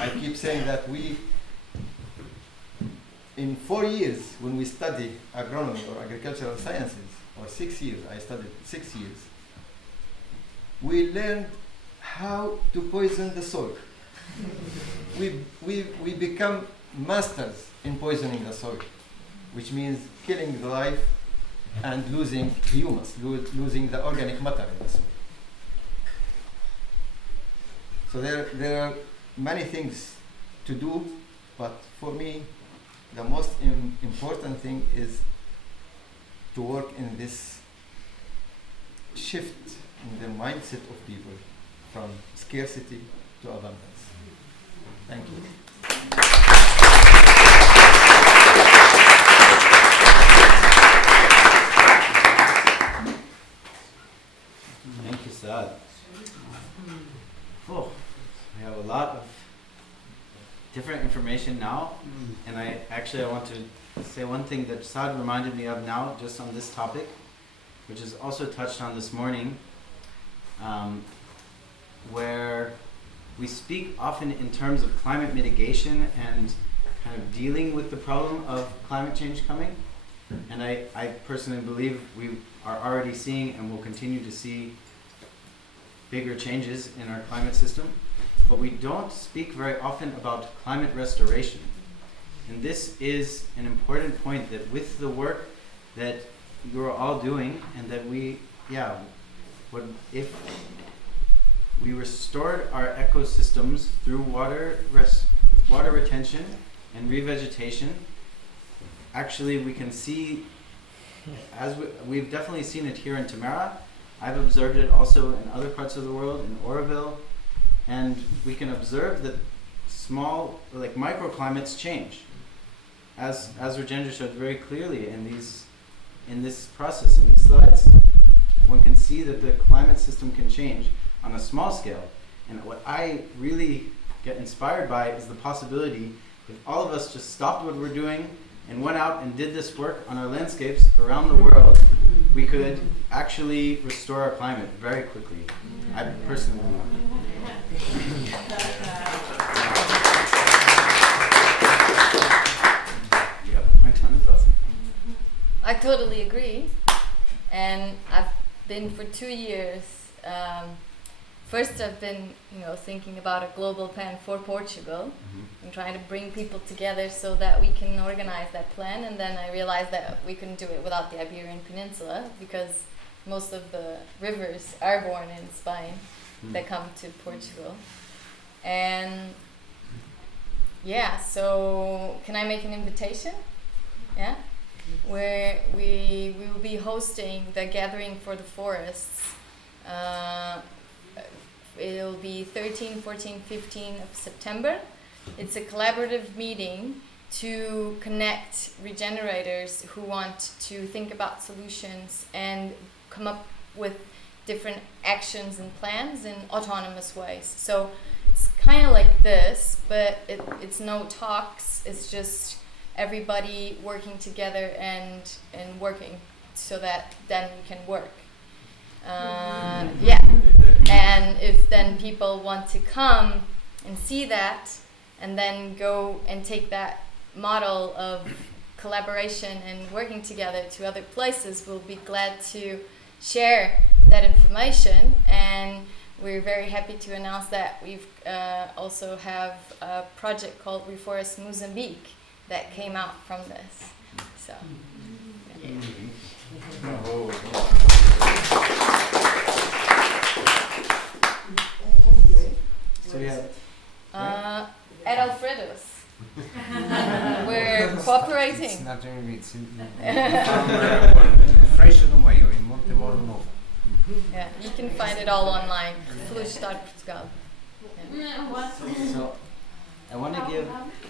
I keep saying that in 4 years, when we study agronomy or agricultural sciences, or 6 years, I studied 6 years, we learned how to poison the soil. We become masters in poisoning the soil, which means killing the life and losing humus, losing the organic matter in the soil. So there are many things to do, but for me, the most important thing is to work in this shift in the mindset of people from scarcity to abundance. Thank you. Thank you, Saad. Oh, we have a lot of different information now, and I want to say one thing that Saad reminded me of now, just on this topic, which is also touched on this morning, where we speak often in terms of climate mitigation and kind of dealing with the problem of climate change coming. And I personally believe we are already seeing and will continue to see bigger changes in our climate system. But we don't speak very often about climate restoration. And this is an important point, that with the work that you're all doing, and that if we restored our ecosystems through water retention and revegetation, actually we can see, as we've definitely seen it here in Tamara, I've observed it also in other parts of the world, in Oroville, and we can observe that small, like microclimates change. As Rajendra showed very clearly in this process, in these slides, one can see that the climate system can change on a small scale. And what I really get inspired by is the possibility if all of us just stopped what we're doing and went out and did this work on our landscapes around the world, we could actually restore our climate very quickly. I personally You have a point on it, awesome. I totally agree. And I've been for 2 years. First, I've been, thinking about a global plan for Portugal and trying to bring people together so that we can organize that plan. And then I realized that we couldn't do it without the Iberian Peninsula because most of the rivers are born in Spain that come to Portugal. And yeah, so can I make an invitation? Yeah, where we will be hosting the Gathering for the Forests. It'll be 13, 14, 15 of September. It's a collaborative meeting to connect regenerators who want to think about solutions and come up with different actions and plans in autonomous ways. So it's kind of like this, but it's no talks. It's just everybody working together and working so that then we can work. Yeah, and if then people want to come and see that and then go and take that model of collaboration and working together to other places, we'll be glad to share that information. And we're very happy to announce that we've also have a project called Reforest Mozambique that came out from this. So yeah. So we have at Alfredo's. We're cooperating. It's not really, it's in Freixo no Meio, in Marina Nobre. Yeah, you can find it all online. Reflorestar Portugal. Yeah. So I want to give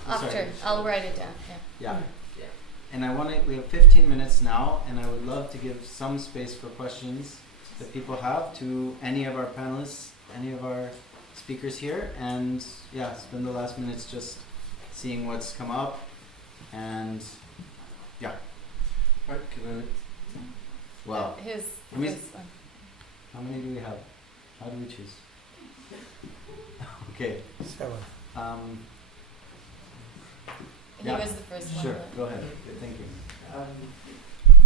After, I'll write it down. Yeah. Yeah. And we have 15 minutes now, and I would love to give some space for questions that people have to any of our panelists, any of our speakers here, and yeah, spend the last minutes just seeing what's come up, and yeah. Right, Wow. His one. How many do we have? How do we choose? Okay. 7. He Yeah. was the first one. Sure, go ahead. Thank you.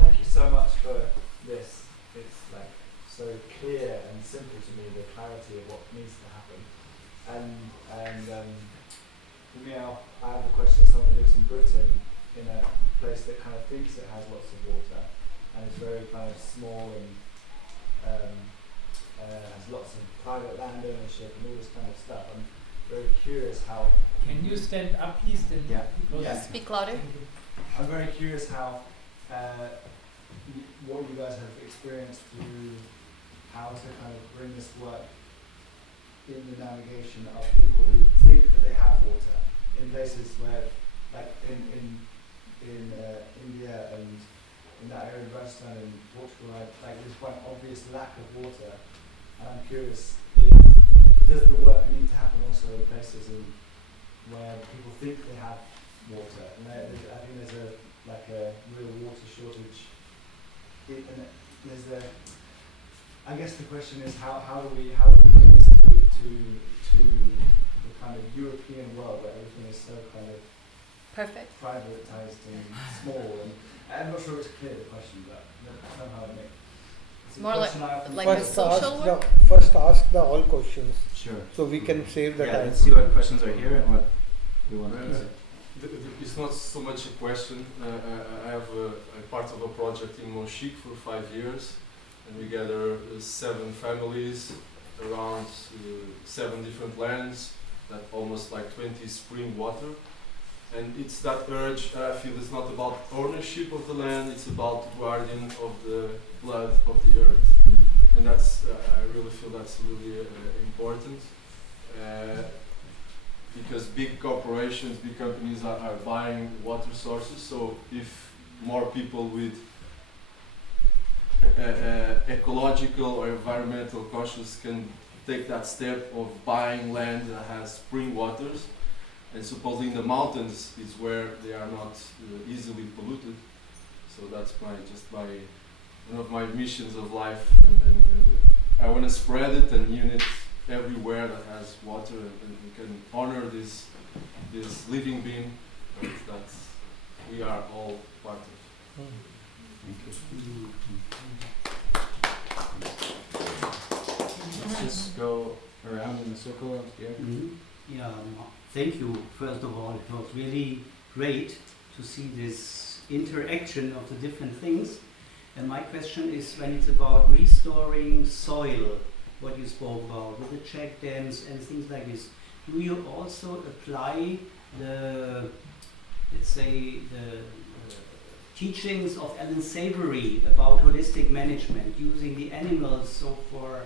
Thank you so much for this. It's like so clear and simple to me, the clarity of what needs to happen. And for me, I have a question of someone who lives in Britain in a place that kind of thinks it has lots of water and is very kind of small and has lots of private land ownership and all this kind of stuff. I'm very curious how. Can you stand up, please? Yeah. Yeah. Speak louder. I'm very curious how what you guys have experienced through how to kind of bring this work in the navigation of people who think that they have water in places where, like in India and in that area of Rajasthan and Portugal, like there's quite an obvious lack of water. And I'm curious, does the work need to happen also in places where people think they have water? And I think there's a real water shortage. I guess the question is how do we bring this to the kind of European world where everything is so kind of Perfect. privatized and small, and I'm not sure it's clear the question, but somehow it makes It's more like the First social work. first ask the all questions Sure. so we can save the Yeah, time. let's see what questions are here and what we want to answer. It's not so much a question. I have a part of a project in Monchique for 5 years, and we gather 7 families around 7 different lands, that almost like 20 spring water. And it's that urge, I feel it's not about ownership of the land, it's about guardian of the blood of the earth. and that's I really feel that's really important. Because big corporations, big companies are buying water sources, so if more people with ecological or environmental conscious can take that step of buying land that has spring waters, and supposedly in the mountains is where they are not easily polluted. So that's one of my missions of life, and I want to spread it and unit everywhere that has water, and we can honor this living being that we are all part of. Thank you. Let's just go around in a circle. Yeah, thank you. First of all, it was really great to see this interaction of the different things. And my question is, when it's about restoring soil, what you spoke about with the check dams and things like this, do you also apply the, let's say, the teachings of Alan Savory about holistic management, using the animals, so for,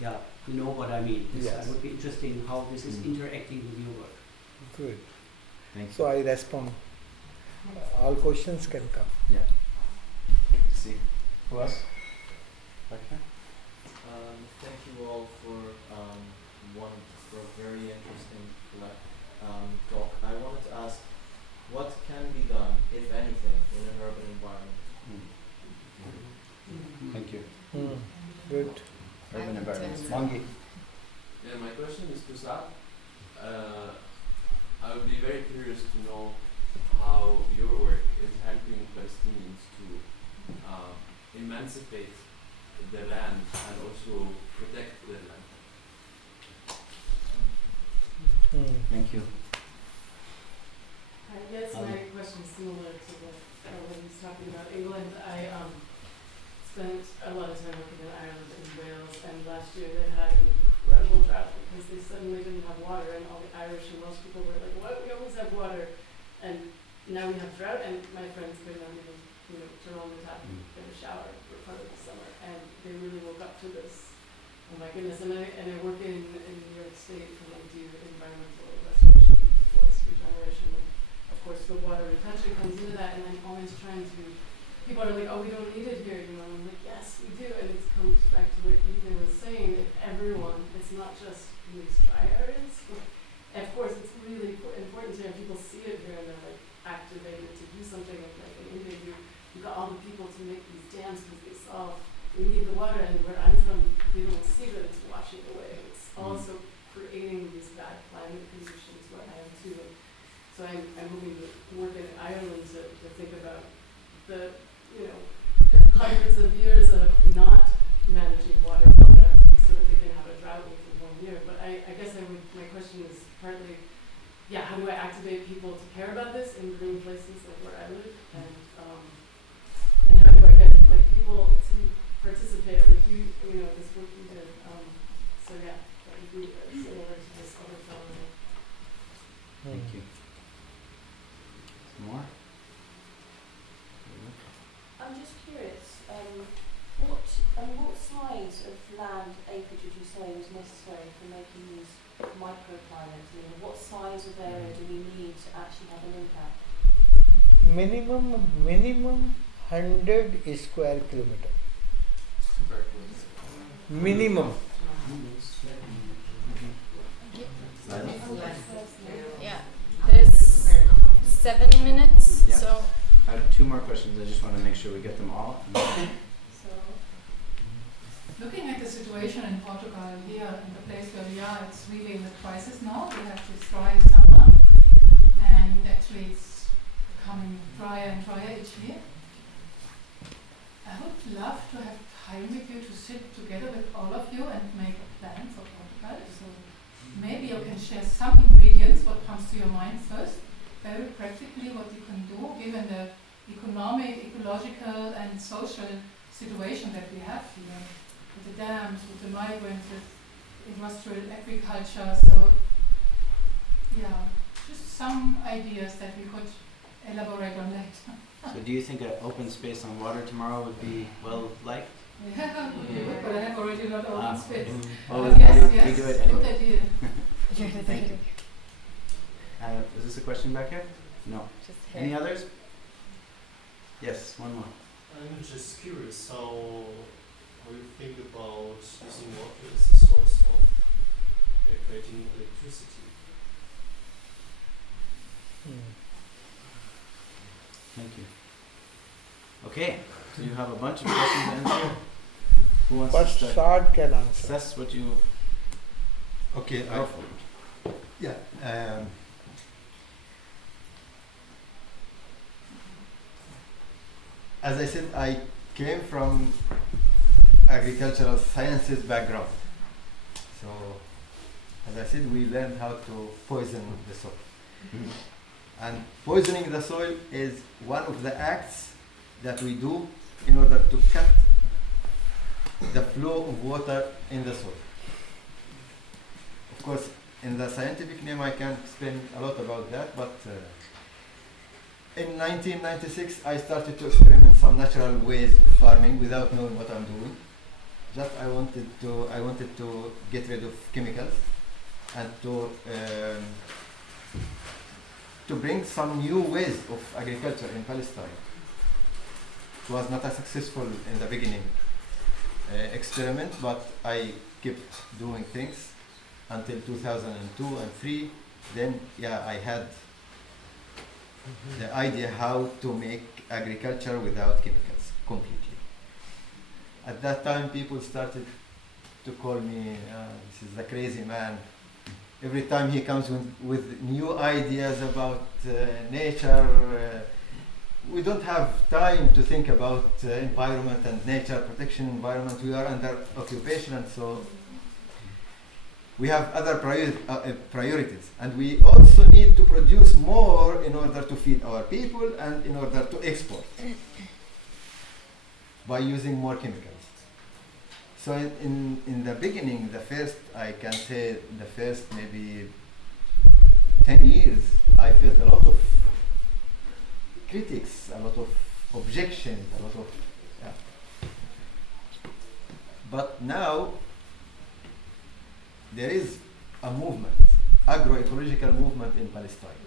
yeah, you know what I mean. This, Yes. I would be interested in how this is interacting with your work. Good. Thank you. So I respond. All questions can come. Yeah. See. Who else? Back here. Thank you all for a very interesting talk. I wanted to ask, what can be done, if anything, in an urban environment? Thank you. Good. Urban I environments. can Mangi. Yeah, my question is to Saad. I would be very curious to know how your work is helping Palestinians to emancipate their land and also protect their land. Thank you. I guess my question is similar to what he was talking about England. I spent a lot of time working in Ireland and Wales, and last year they had an incredible drought because they suddenly didn't have water, and all the Irish and Welsh people were like, "What? We always have water," and now we have drought, and my friends could not even, turn on the tap and get a shower for part of the summer, and they really woke up to this. Oh my goodness! And I work in New York State, and I do environmental restoration, forest regeneration, and of course the water retention comes into that, and I'm always trying to. People are like, "Oh, we don't need it here," and I'm like, "Yes, we do," and it comes back to what Ethan was saying. If everyone, it's not just in these dry areas. Of course, it's really important to have people see it here and they're like activated to do something. Like in India, you got all the people to make these dams because they saw we need the water, and where I'm from, they don't see that it's washing away. It's also creating these bad climate conditions where I am too. So I'm moving to work in Ireland to think about the hundreds of years of not managing water well there, so that they can have a drought within 1 year. But I guess my question is partly, how do I activate people to care about this in green places like where I live, and how do I get people to participate, like this work you did. So that would be similar to this other fellow. Thank you. Some more? I'm just curious, what size of land acreage would you say was necessary for making these microclimates? What size of area do we need to actually have an impact? Minimum 100 square kilometer. Minimum. Yeah, there's 7 minutes, Yeah. so I have 2 more questions. I just want to make sure we get them all. So, looking at the situation in Portugal here, in the place where we are, it's really in the crisis now. We have this dry summer, and actually it's becoming drier and drier each year. I would love to have time with you to sit together with all of you and make a plan for Portugal. So maybe you can share some ingredients, what comes to your mind first, very practically what you can do given the economic, ecological and social situation that we have here, with the dams, with the migrants, with industrial agriculture. So just some ideas that we could elaborate on later. So do you think an open space on water tomorrow would be well liked? Yeah, you would, but I have already a lot of open space. Well, But yes, we yes, do it anyway. good idea. Thank you. Is this a question back here? No. Just Any others? Yes, one more. I'm just curious how you think about using water as a source of creating electricity. Thank you. Okay, so you have a bunch of questions to answer. Who wants But to start? Saad can answer. Assess what you Okay, go for it. yeah. As I said, I came from agricultural sciences background. So, as I said, we learned how to poison the soil. And poisoning the soil is one of the acts that we do in order to cut the flow of water in the soil. Of course, in the scientific name I can't explain a lot about that, but in 1996 I started to experiment some natural ways of farming without knowing what I'm doing. Just I wanted to get rid of chemicals and to bring some new ways of agriculture in Palestine. It was not a successful in the beginning experiment, but I kept doing things until 2002 and 3. Then, I had the idea how to make agriculture without chemicals completely. At that time, people started to call me, this is the crazy man. Every time he comes with new ideas about nature, we don't have time to think about environment and nature protection environment. We are under occupation, and so we have other priorities. And we also need to produce more in order to feed our people and in order to export by using more chemicals. So in the beginning, I can say the first maybe 10 years, I felt a lot of critics, a lot of objections, a lot of, But now, there is a movement, agro-ecological movement in Palestine.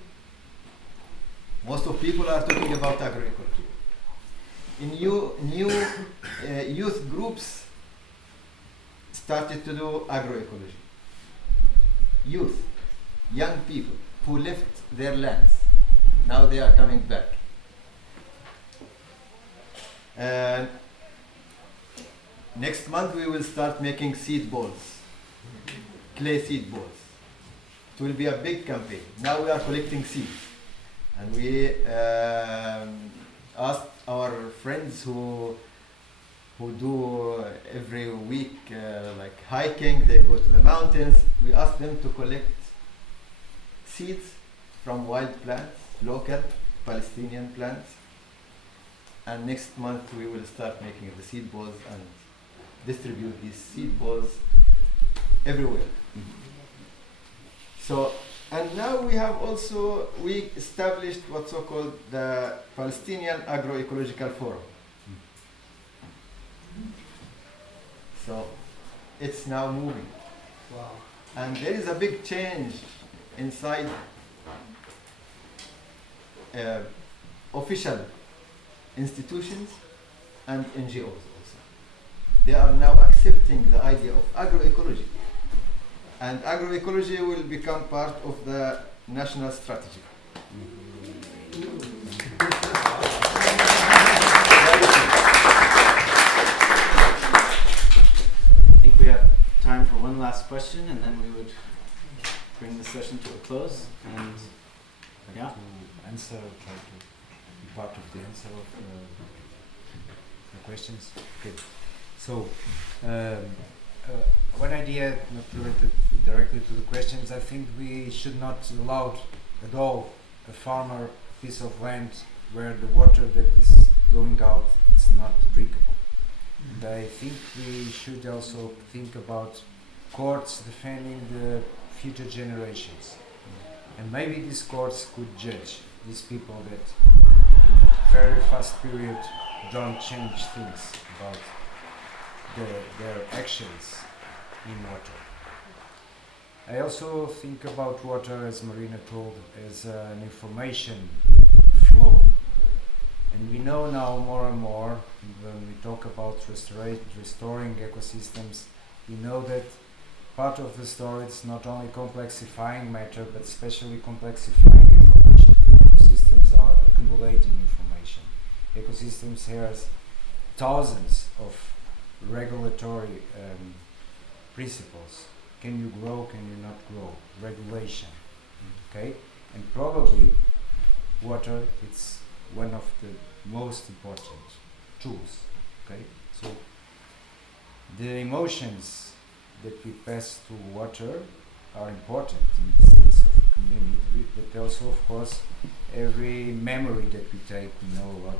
Most of people are talking about agroecology. In new youth groups started to do agroecology. Youth, young people who left their lands, now they are coming back. And next month we will start making seed balls, clay seed balls. It will be a big campaign. Now we are collecting seeds, and we asked our friends who do every week like hiking, they go to the mountains. We ask them to collect seeds from wild plants, local Palestinian plants. And next month we will start making the seed balls and distribute these seed balls everywhere. So, and now we established what's so called the Palestinian Agro-Ecological Forum. So it's now moving. Wow. And there is a big change inside official institutions and NGOs also. They are now accepting the idea of agroecology. And agroecology will become part of the national strategy. I think we have time for one last question, and then we would bring the session to a close. And To answer, try to be part of the answer of the questions. Okay. So, one idea, not related directly to the questions, I think we should not allow at all a farmer piece of land where the water that is going out it's not drinkable. And I think we should also think about courts defending the future generations. And maybe these courts could judge these people that in a very fast period don't change things about their actions in water. I also think about water, as Marina told, as an information flow. And we know now more and more, when we talk about restoring ecosystems, we know that part of the story is not only complexifying matter, but especially complexifying information. Ecosystems are accumulating information. Ecosystems have thousands of regulatory principles. Can you grow, can you not grow? Regulation. Okay? And probably water is one of the most important tools. Okay? So the emotions that we pass to water are important in the sense of community, but also, of course, every memory that we take, we know a lot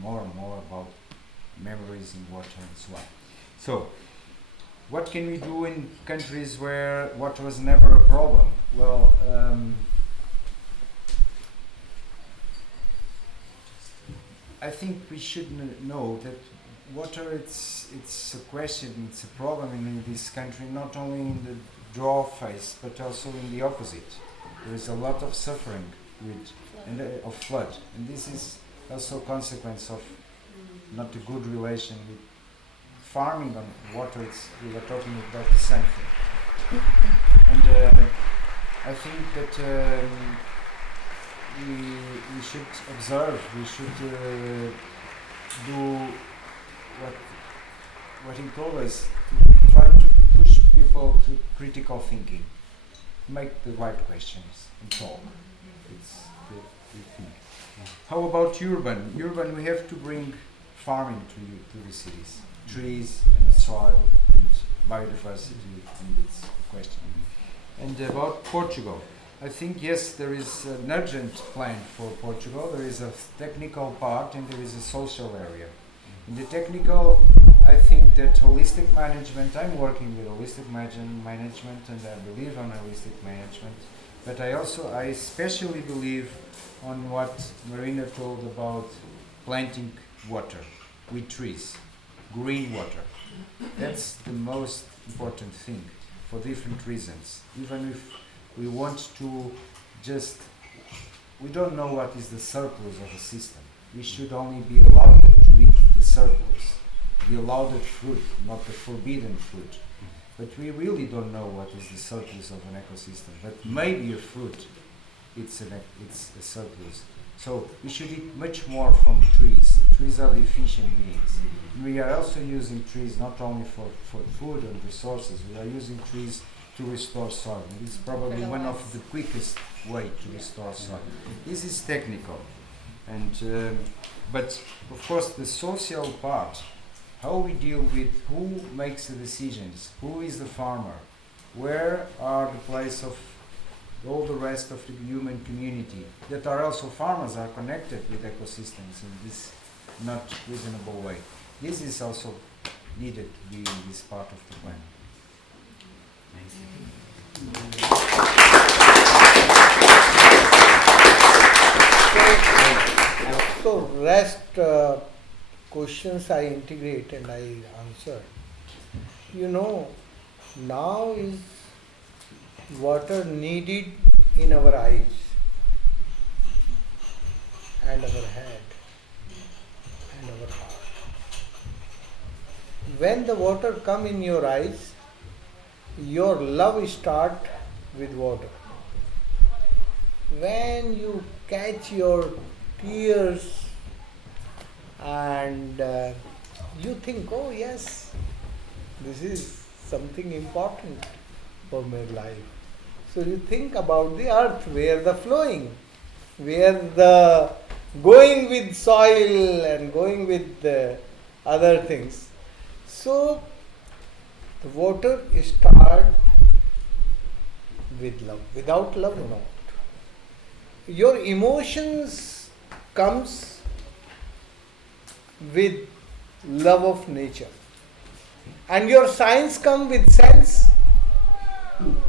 more and more about memories in water and so on. So, what can we do in countries where water was never a problem? Well, I think we should know that water, it's a question, it's a problem in this country, not only in the draw phase, but also in the opposite. There is a lot of suffering of flood, and this is also a consequence of not a good relation with farming on water. We are talking about the same thing. And I think that we should observe, we should do what he told us, to try to push people to critical thinking, make the right questions and talk. It's the thing. How about urban? Urban, we have to bring farming to the cities. Trees and soil and biodiversity, and it's a question. And about Portugal, I think yes, there is an urgent plan for Portugal. There is a technical part and there is a social area. In the technical, I think that holistic management, I'm working with holistic management and I believe on holistic management, but I especially believe on what Marina told about planting water with trees, green water. That's the most important thing for different reasons. Even if we want to we don't know what is the surplus of a system. We should only be allowed to eat the surplus, the allowed fruit, not the forbidden fruit. But we really don't know what is the surplus of an ecosystem. But maybe a fruit, it's a surplus. So we should eat much more from trees. Trees are the efficient beings. We are also using trees not only for food and resources. We are using trees to restore soil. And it's probably one of the quickest way to restore soil. This is technical, and but of course the social part, how we deal with who makes the decisions, who is the farmer, where are the place of all the rest of the human community that are also farmers, are connected with ecosystems in this not reasonable way. This is also needed to be in this part of the plan. So rest questions I integrate and I answer. Now is water needed in our eyes and our head and our heart. When the water come in your eyes, your love start with water. When you catch your tears and you think, oh yes, this is something important for my life. So you think about the earth, where the flowing, where the going with soil and going with the other things. So the water start with love. Without love, not. Your emotions comes with love of nature. And your science come with sense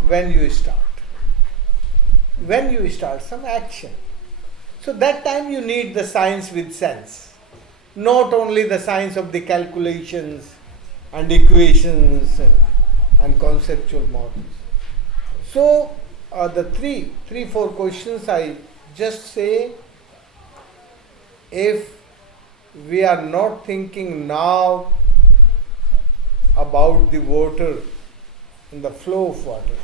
when you start. When you start some action. So that time you need the science with sense. Not only the science of the calculations and equations and conceptual models. So the three, 4 questions I just say, if we are not thinking now about the water and the flow of water.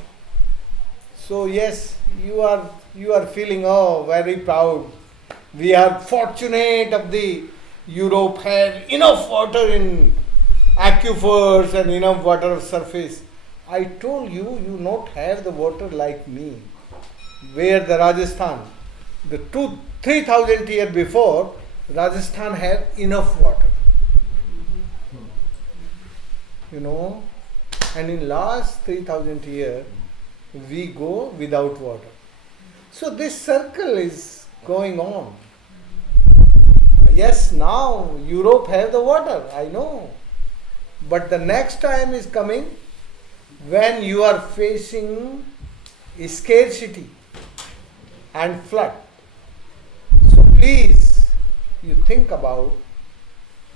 So yes, you are feeling, oh, very proud. We are fortunate of the Europe have enough water in aquifers and enough water surface. I told you, you not have the water like me. Where the Rajasthan, the 3,000 years before, Rajasthan had enough water. You know, and in last 3,000 years, we go without water. So this circle is going on. Yes, now Europe have the water, I know. But the next time is coming when you are facing scarcity and flood. So please, you think about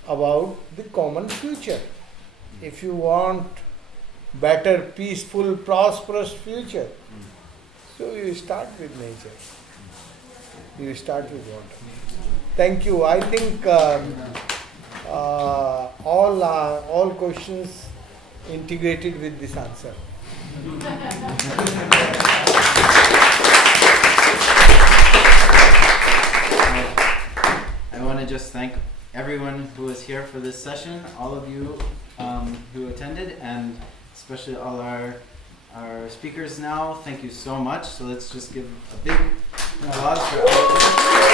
the common future. If you want better, peaceful, prosperous future, so you start with nature. You start with water. Thank you. I think all questions integrated with this answer. I want to just thank everyone who was here for this session, all of you who attended, and especially all our speakers now. Thank you so much. So let's just give a big applause for all of you.